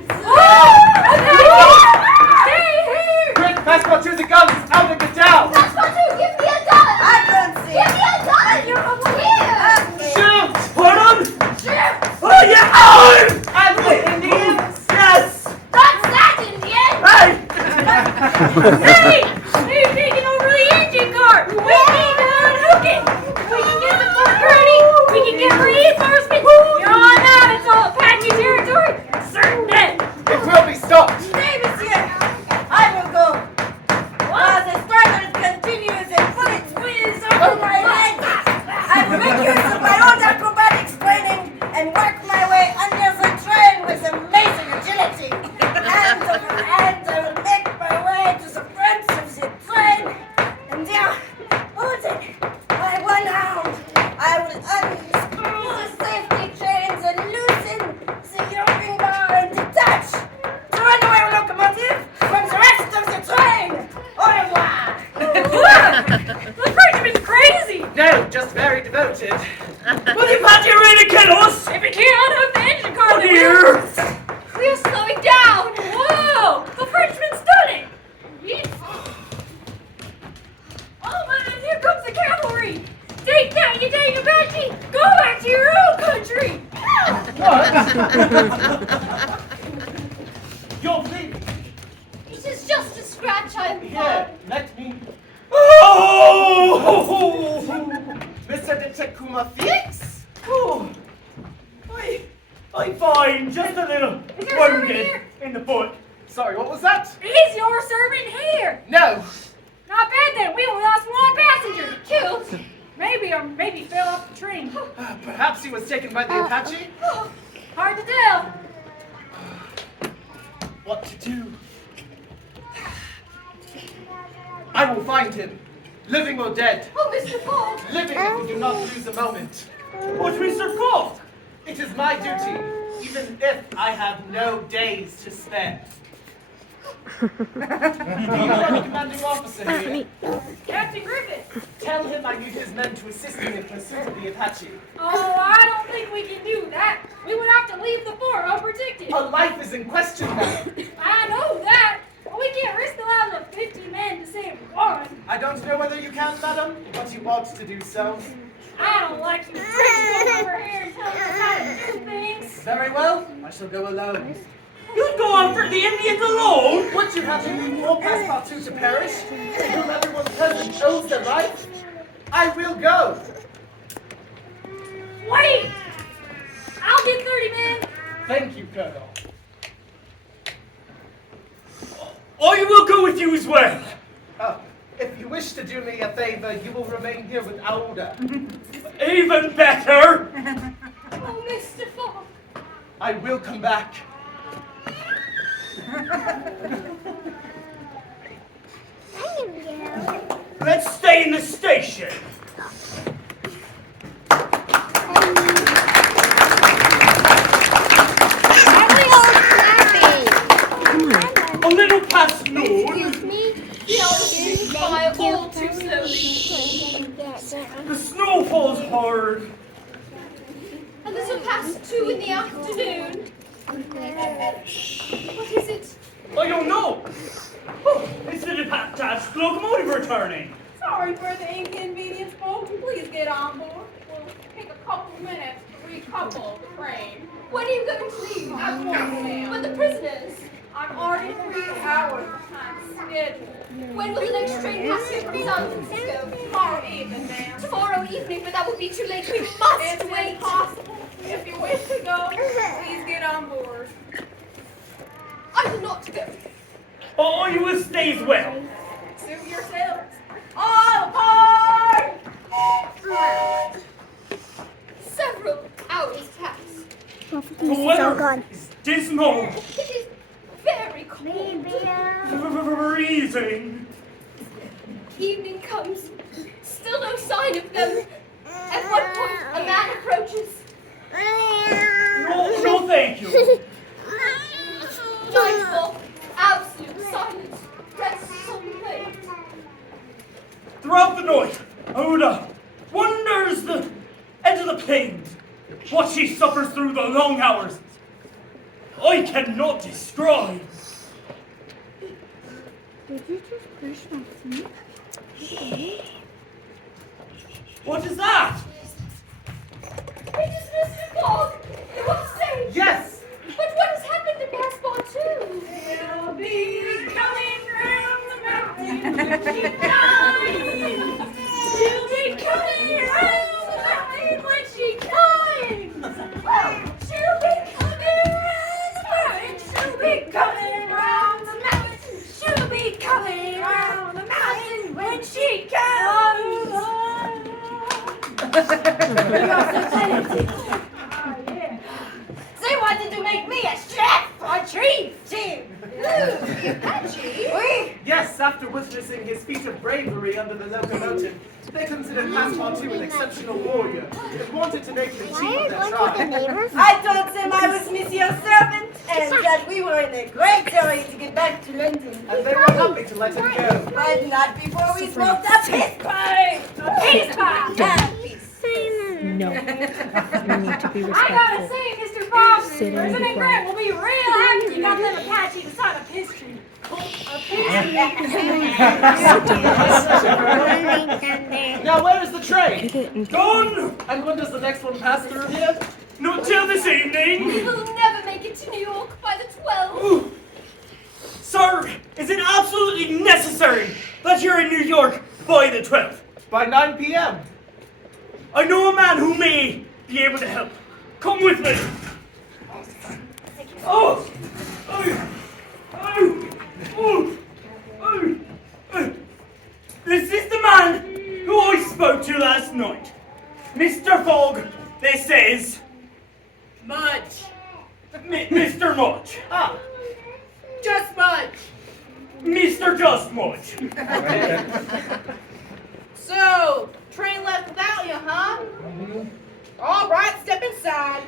Stay here. Quick, Passepartout, the guns! Out and get down! Passepartout, give me a gun. I can't see. Give me a gun. You're over here. Shoot! Put 'em. Shoot. Oh yeah! Oh! And the Indians! Yes! That's that, Indian. Hey! Hey, they're taking over the engine car. We need to unhook it. We can get the Fort Kearney. We can get reinforcements. Beyond that, it's all Apache territory. Certain death. It will be stopped! Stay, monsieur. I will go. While the struggle continues and bullets whiz over my head, I will make use of my own acrobatics training and work my way under the train with amazing agility. Hand over hand, I will make my way to the front Noted. Will you pat your ready to kill us? If you can't unhook the engine car, Oh then dear! We are slowing down. Whoa! The Frenchman's done it! Oh man, here comes the cavalry! Take that, you dang Apache! Go back to your own country! You're bleeding. It is just a scratch, I am Here, let me. Oh! Mr. Detecuma Fix? Oh! I'm fine, just a little Is your servant wounded here? in the foot. Sorry, what was that? Is your servant here? No. Not bad then, we only lost one passenger killed. Maybe fell off the train. Perhaps he was taken by the Apache? Hard to tell. What to do? I will find him, living or dead. Oh, Mr. Fogg. Living if we do not lose a moment. But Mr. Fogg! It is my duty, even if I have no days to spare. Do you have any commanding officer here? Captain Griffith. Tell him I need his men to assist me in pursuit of the Apache. Oh, I don't think we can do that. We would have to leave the fort unprotected. Her life is in question now. I know that. But we can't risk the lives of 50 men to save one. I don't know whether you can, madam, but you ought to do so. I don't like you French over here and telling us how to do things. Very well, I shall go alone. You'd go after the Indians alone? Would you have me or Passepartout to perish, to whom everyone present owes their life? I will go. Wait! I'll get 30 men. Thank you, Colonel. I will go with you as well. Oh, if you wish to do me a favor, you will remain here with Aouda. Even better. Oh, Mr. Fogg. I will come back. Let's stay in the station. A little past noon. The hours move by all too slowly. The snow falls hard. A little past 2 in the afternoon. What is it? I don't know. Oh, it's the detached locomotive returning. Sorry for the inconvenience, folks. Please get on board. We'll take a couple minutes to recouple the frame. When are you going to leave? At once, ma'am. But the prisoners. I'm already 3 hours behind schedule. When will the next train pass you from San Francisco? Tomorrow evening, ma'am. Tomorrow evening, but that would be too late. We must It's wait. impossible. If you wish to go, please get on board. I will not go. Oh, you will stay as well. Suit yourselves. All aboard! Several hours pass. The weather is dismal. It is very cold. Freezing. Evening comes. Still no sign of them. At one point, a man approaches. No, thank you. Nightfall. Absolute silence. Rests on the plain. Throughout the night, Oda wanders the edge of the plains. What she suffers through the long hours, I cannot describe. Did you just brush my feet? What is that? It is Mr. Fogg. You want to say? Yes! But what has happened to Passepartout? She'll be coming round the mountain. She climbs. She'll be coming round the mountain when she climbs. She'll be coming round the mountain. She'll be coming round the mountain. She'll be coming round the mountain when she comes. They wanted to make me a chef for chief. The Apache? Oui. Yes, after witnessing his feat of bravery under the locomotive, they considered Passepartout an exceptional warrior and wanted to make him chief of their tribe. I told them I was Monsieur's servant and that we were in a great hurry to get back to London. And they were happy to let him go. But not before we smoked up his pipe. His pipe. And peace. to be I gotta respectful. say, Mr. Fogg, Sit down and President be Grant quiet. will be real happy you got them Apache to sign a pastry. Now, where is the train? Gone! And when does the next one pass through here? Not till this evening. We'll never make it to New York by the 12th. Ooh. Sir, is it absolutely necessary that you're in New York by the 12th? By 9 p.m. I know a man who may be able to help. Come with me. Oh! Oh! Oh! Oh! Oh! Oh. This is the man who I spoke to last night. Mr. Fogg, this is... Mudge. Mr. Mudge. Ah, Just Mudge. Mr. Just Mudge. So, train left without you, huh? All right, step inside.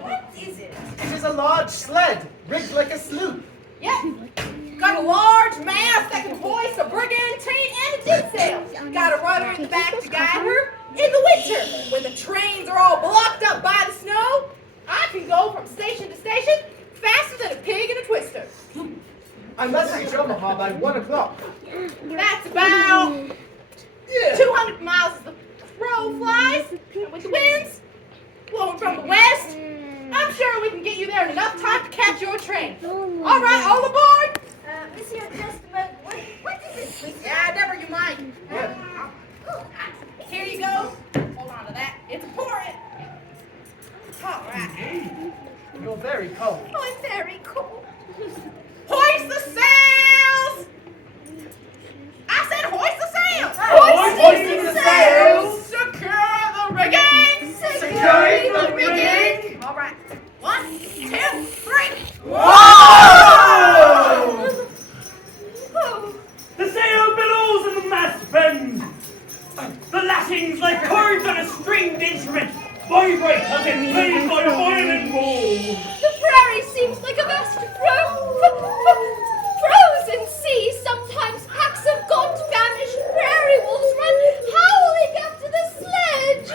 What is it? it is a large sled, rigged like a sloop. Yep. Got a large mast that can hoist a brigantine and a deep sail. Got a rudder in the back to guide her. In the winter, when the trains are all blocked up by the snow, I can go from station to station faster than a pig in a twister. I must reach Omaha by 1 o'clock. That's about 200 miles as the crow flies. And with the winds blowing from the west, I'm sure we can get you there in enough time to catch your train. All right, all aboard. Monsieur, just a minute. What is it? Yeah, never you mind. Here you go. Hold on to that. It's important. All right. You're very cold. Oh, it's very cool. Hoist the sails! I said hoist the sails! Hoisting the sails! Secure the rigging! Securing the rigging! All right. 1, 2, 3. Whoa! The sail billows and the mast bends. The lashings like chords on a stringed instrument vibrate as if played by a violin bow. The prairie seems like a vast frozen sea. Sometimes packs of gaunt, famished prairie wolves run howling after the sledge.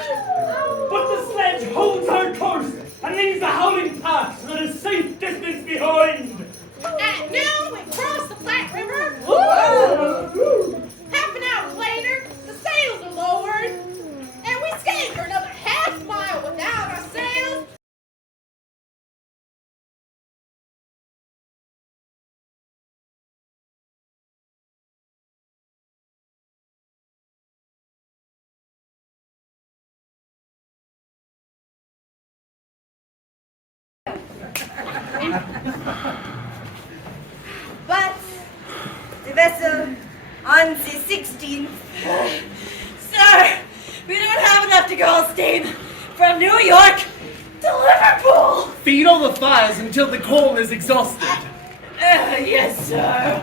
But the sledge holds her course and leaves the howling packs at a safe distance behind. At noon, we cross the Platte River. Half an hour later, the sails are lowered, and we skate for another half mile without our sails. But the vessel on the 16th. Sir, we don't have enough to go all steam from New York to Liverpool. Feed all the fires until the coal is exhausted. Yes, sir.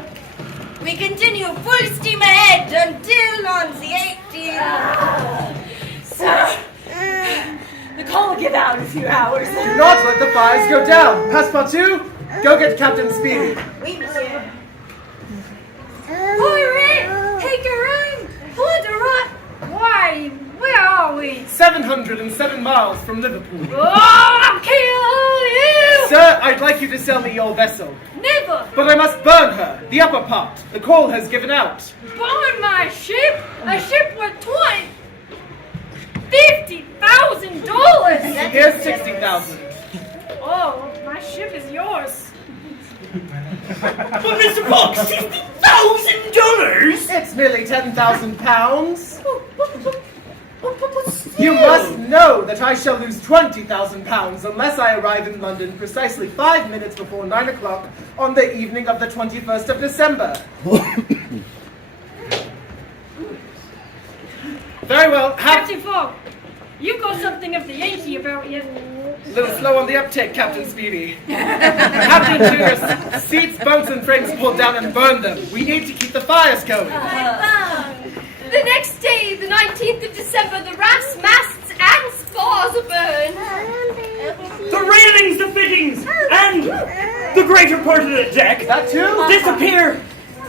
We continue full steam ahead until on the 18th. Sir, the coal will give out in a few hours. Do not let the fires go down. Passepartout, go get Captain Speedy. Oui, monsieur. Hurry! Take a run! Hold the run! Why, where are we? 707 miles from Liverpool. Oh, I'll kill you! Sir, I'd like you to sell me your vessel. Never! But I must burn her, the upper part. The coal has given out. Burn my ship? A ship worth $50,000! Here's 60,000. Oh, my ship is yours. But Mr. Fogg, $60,000? It's merely 10,000 pounds. You must know that I shall lose 20,000 pounds unless I arrive in London precisely 5 minutes before 9 o'clock on the evening of the 21st of December. Very well, Captain Fogg, you got something of the Yankee about you. A little slow on the uptake, Captain Speedy. Captain to your seats, bunks, and frames pulled down and burn them. We need to keep the fires going. The next day, the 19th of December, the rafts, masts, and spars are burned. The railings, the fittings, and the greater part of the deck That too? disappear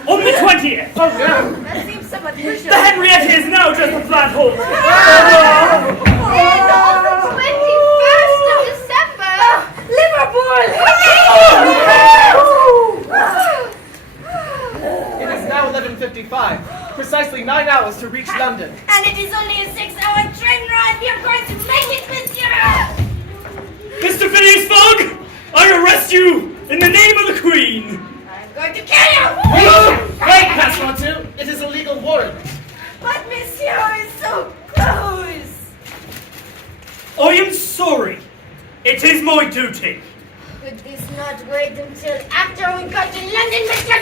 on the 20th. Oh, yeah. That seems somewhat unusual. The Henrietta is now just a flat hole. And on the 21st reach London. And it is only a 6-hour train ride. We are going to make it, monsieur! Mr. Phineas Fogg, I arrest you in the name of the Queen. I'm going to kill you! Wait, Passepartout! It is a legal warrant. But monsieur is so close! I am sorry. It is my duty. Could this not wait until after we go to London, Mr.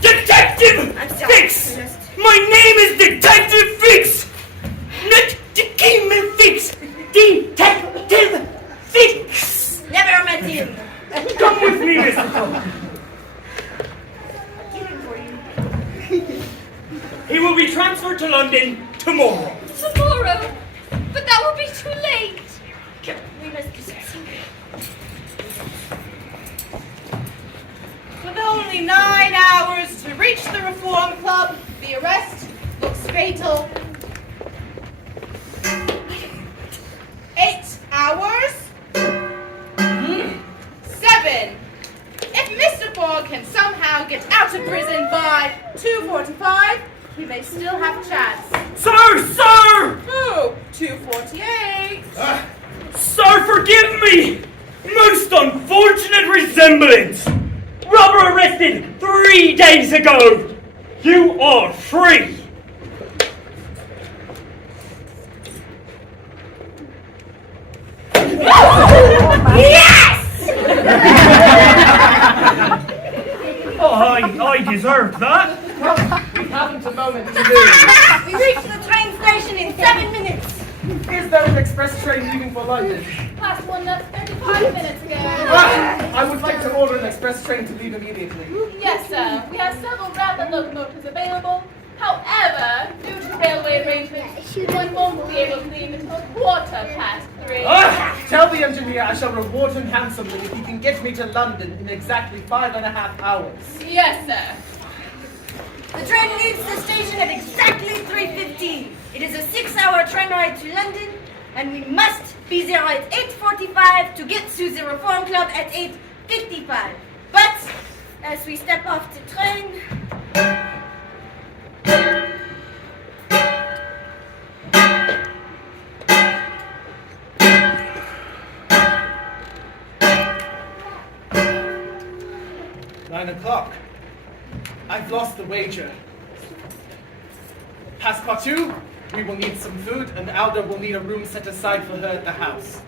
Detective I'm sorry. Fix! My name is Detective Fix! Not Detective Fix! Detective Fix! Never met him. Come with me, Mr. Fogg. He will be transferred to London tomorrow. Tomorrow? But that will be too late. We must do something. With only 9 hours to reach the Reform Club, the arrest looks fatal. 8 hours? 7. If Mr. Fogg can somehow get out of prison by 2:45, he may still have a chance. Sir! Oh, 2:48. Sir, forgive me! Most unfortunate resemblance! Robber arrested 3 days ago! You are free! I deserved that! We haven't a moment to lose. We reach the train station in 7 minutes. Is there an express train leaving for London? Past one left 35 minutes ago. I would like to order an express train to leave immediately. Yes, sir. We have several rapid locomotives available. However, due to railway arrangements, one won't be able to leave until 3:15. Tell the engineer I shall reward him handsomely if he can get me to London in exactly 5.5 hours. Yes, sir. The train leaves the station at exactly 3:15. It is a 6-hour train ride to London, and we must be there at 8:45 to get to the Reform Club at 8:55. But as we step off the train, $9 I've lost the wager. Passepartout, we will need some food, and Alda will need a room set aside for her at the house.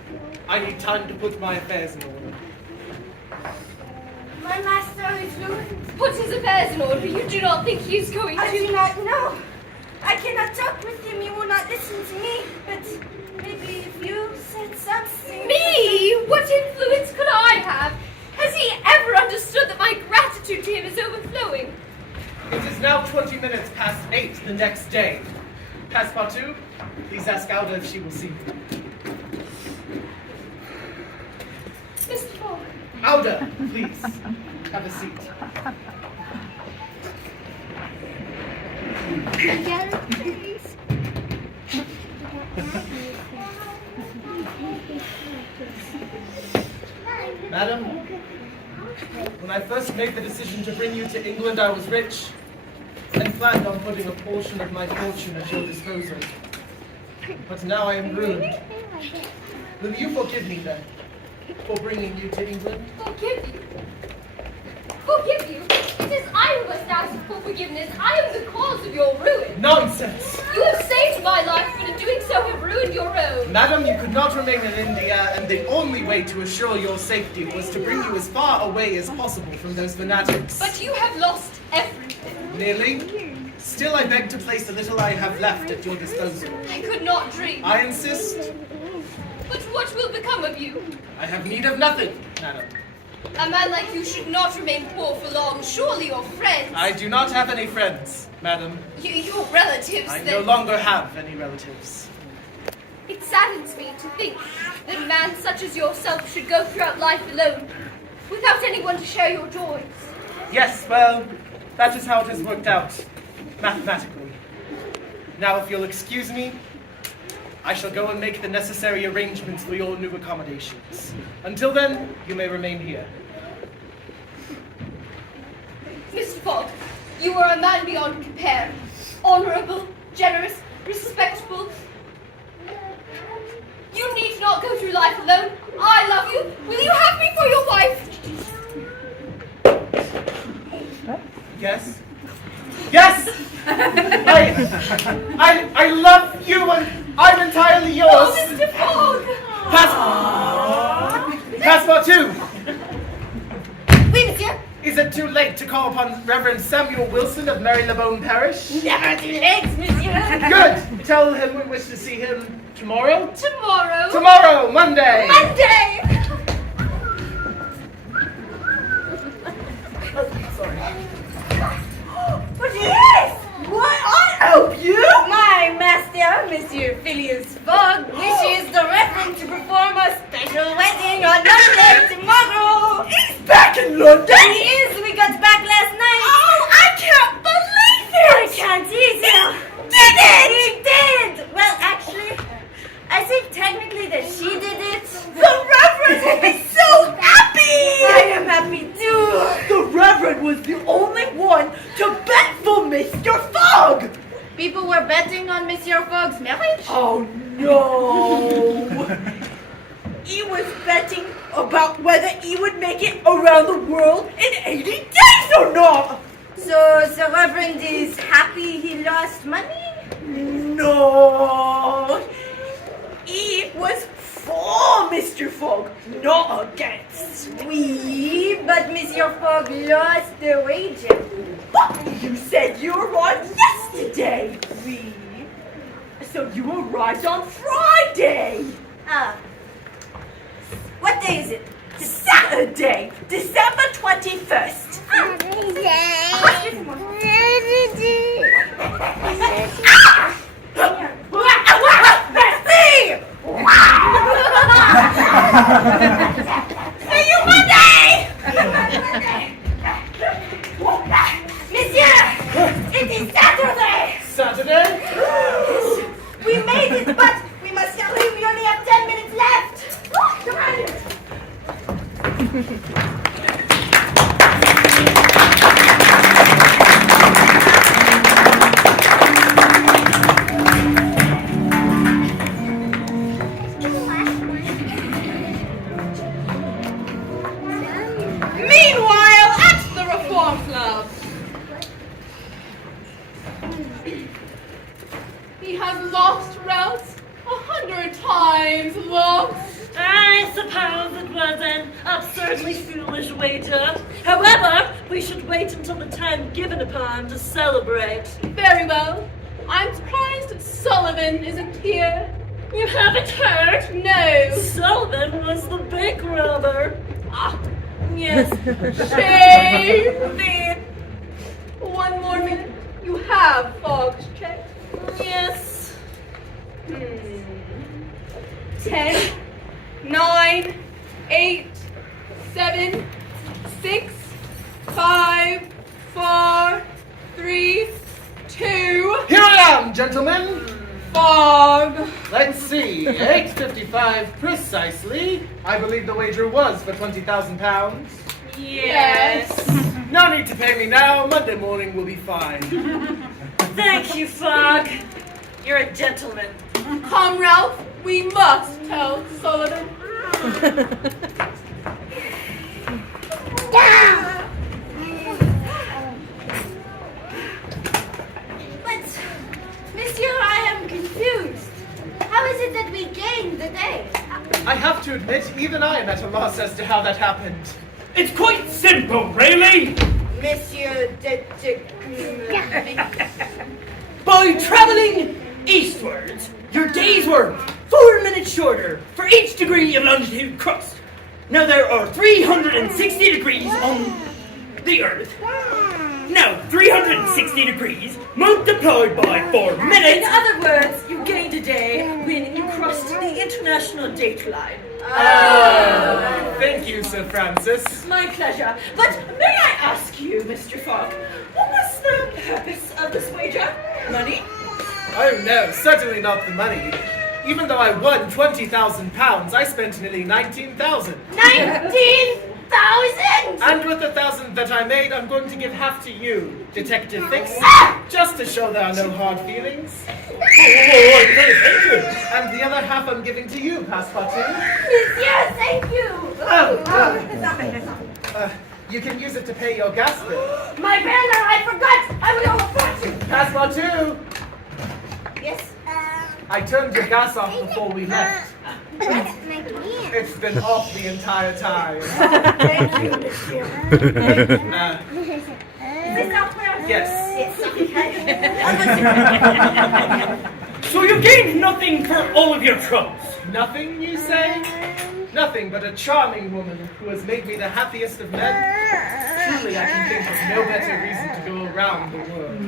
I need time to put my affairs in order. my master is ruined. Put his affairs in order. You do not think he is going I to... do not know. I cannot talk with him. He will not listen to me. But maybe if you said something. Me? What influence could I have? Has he ever understood that my gratitude to him is overflowing? It is now 20 minutes past 8 the next day. Passepartout, please ask Alda if she will see me. Mr. Fogg. Alda, please, have a seat. Madam, when I first made the decision to bring you to England, I was rich and planned on putting a portion of my fortune at your disposal. But now I am ruined. Will you forgive me then for bringing you to England? Forgive you? Forgive you? It is I who must ask for forgiveness. I am the cause of your ruin. Nonsense! You have saved my life, but in doing so have ruined your own. Madam, you could not remain in India, and the only way to assure your safety was to bring you as far away as possible from those fanatics. But you have lost everything. Nearly. Still, I beg to place the little I have left at your disposal. I could not dream. I insist. But what will become of you? I have need of nothing, madam. A man like you should not remain poor for long. Surely your friends... I do not have any friends, madam. Your relatives, I then... no longer have any relatives. It saddens me to think that a man such as yourself should go throughout life alone, without anyone to share your joys. Yes, well, that is how it has worked out, mathematically. Now, if you'll excuse me, I shall go and make the necessary arrangements for your new accommodations. Until then, you may remain here. Mr. Fogg, You are a man beyond compare. Honorable, generous, respectful. You need not go through life alone. I love you. Will you have me for your wife? Yes? Yes! I love you and I'm entirely yours. Oh, Mr. Fogg! Passepartout! Oui, monsieur. Is it too late to call upon Reverend Samuel Wilson of Marylebone Parish? Never too late, monsieur. Good! Tell him we wish to see him tomorrow? Tomorrow. Tomorrow, Monday! Monday! Sorry. But yes! Why, I help you! My master, Monsieur Phileas Fogg, wishes the Reverend to perform a special wedding on Monday tomorrow! He's back in London! He is! We got back last night! Oh, I can't believe it! I can't either! Did it! He did! Well, actually, I think technically that she did it. The Reverend will be so happy! I am happy too! The Reverend was the only one to bet for Mr. Fogg! People were betting on Monsieur Fogg's marriage? Oh no! He was betting about whether he would make it around the world in 80 days or not! So the Reverend is happy he lost money? No! He was for Mr. Fogg, not against. Oui, but Monsieur Fogg lost the wager. But you said you arrived yesterday, oui. So you arrived on Friday. Ah. What day is it? Saturday, December 21st. See you Monday! Monsieur! It is Saturday! Saturday? We made it, but we must hurry. We only have 10 minutes left. Come on. Meanwhile, at the Reform Club. He has lost Ralph 100 times lost. I suppose it was an absurdly foolish wager. However, we should wait until the time given upon to celebrate. Very well. I'm surprised Sullivan isn't here. You haven't heard? No. Sullivan was the bank robber. Ah, Yes. shame. One more minute. You have Fogg's check. Yes. 10, 9, 8, 7, 6, 5, 4, 3, 2. Here I am, gentlemen! Fogg. Let's see, 8:55 precisely. I believe the wager was for £20,000. Yes. No need to pay me now. Monday morning will be fine. Thank you, Fogg. You're a gentleman. Come, Ralph. We must tell Sullivan. But, Monsieur, I am confused. How is it that we gained the day? I have to admit, even I am at a loss as to how that happened. It's quite simple, really. Monsieur By traveling eastwards, your days were 4 minutes shorter for each degree of longitude crossed. Now there are 360 degrees on the Earth. Now 360 degrees multiplied by 4 In minutes. other words, you gained a day when you crossed the international date line. Thank you, Sir Francis. My pleasure. But may I ask you, Mr. Fogg, what was the purpose of this wager? Money? Oh no, certainly not the money. Even though I won £20,000, I spent nearly 19,000. 19,000! 1,000! And with the 1,000 that I made, I'm going to give half to you, Detective Fix, just to show there are no hard feelings. And the other half I'm giving to you, Passepartout. Monsieur, thank you! You can use it to pay your gas bill. My banner, I forgot! I will owe a fortune! Passepartout, Yes? I turned your gas off before we left. That's my plan. It's been off the entire time. Thank you, monsieur. Is this our plan? Yes. It's So you gained nothing for all of your troubles. Nothing, you say? Nothing but a charming woman who has made me the happiest of men. Truly, I can think of no better reason to go around the world.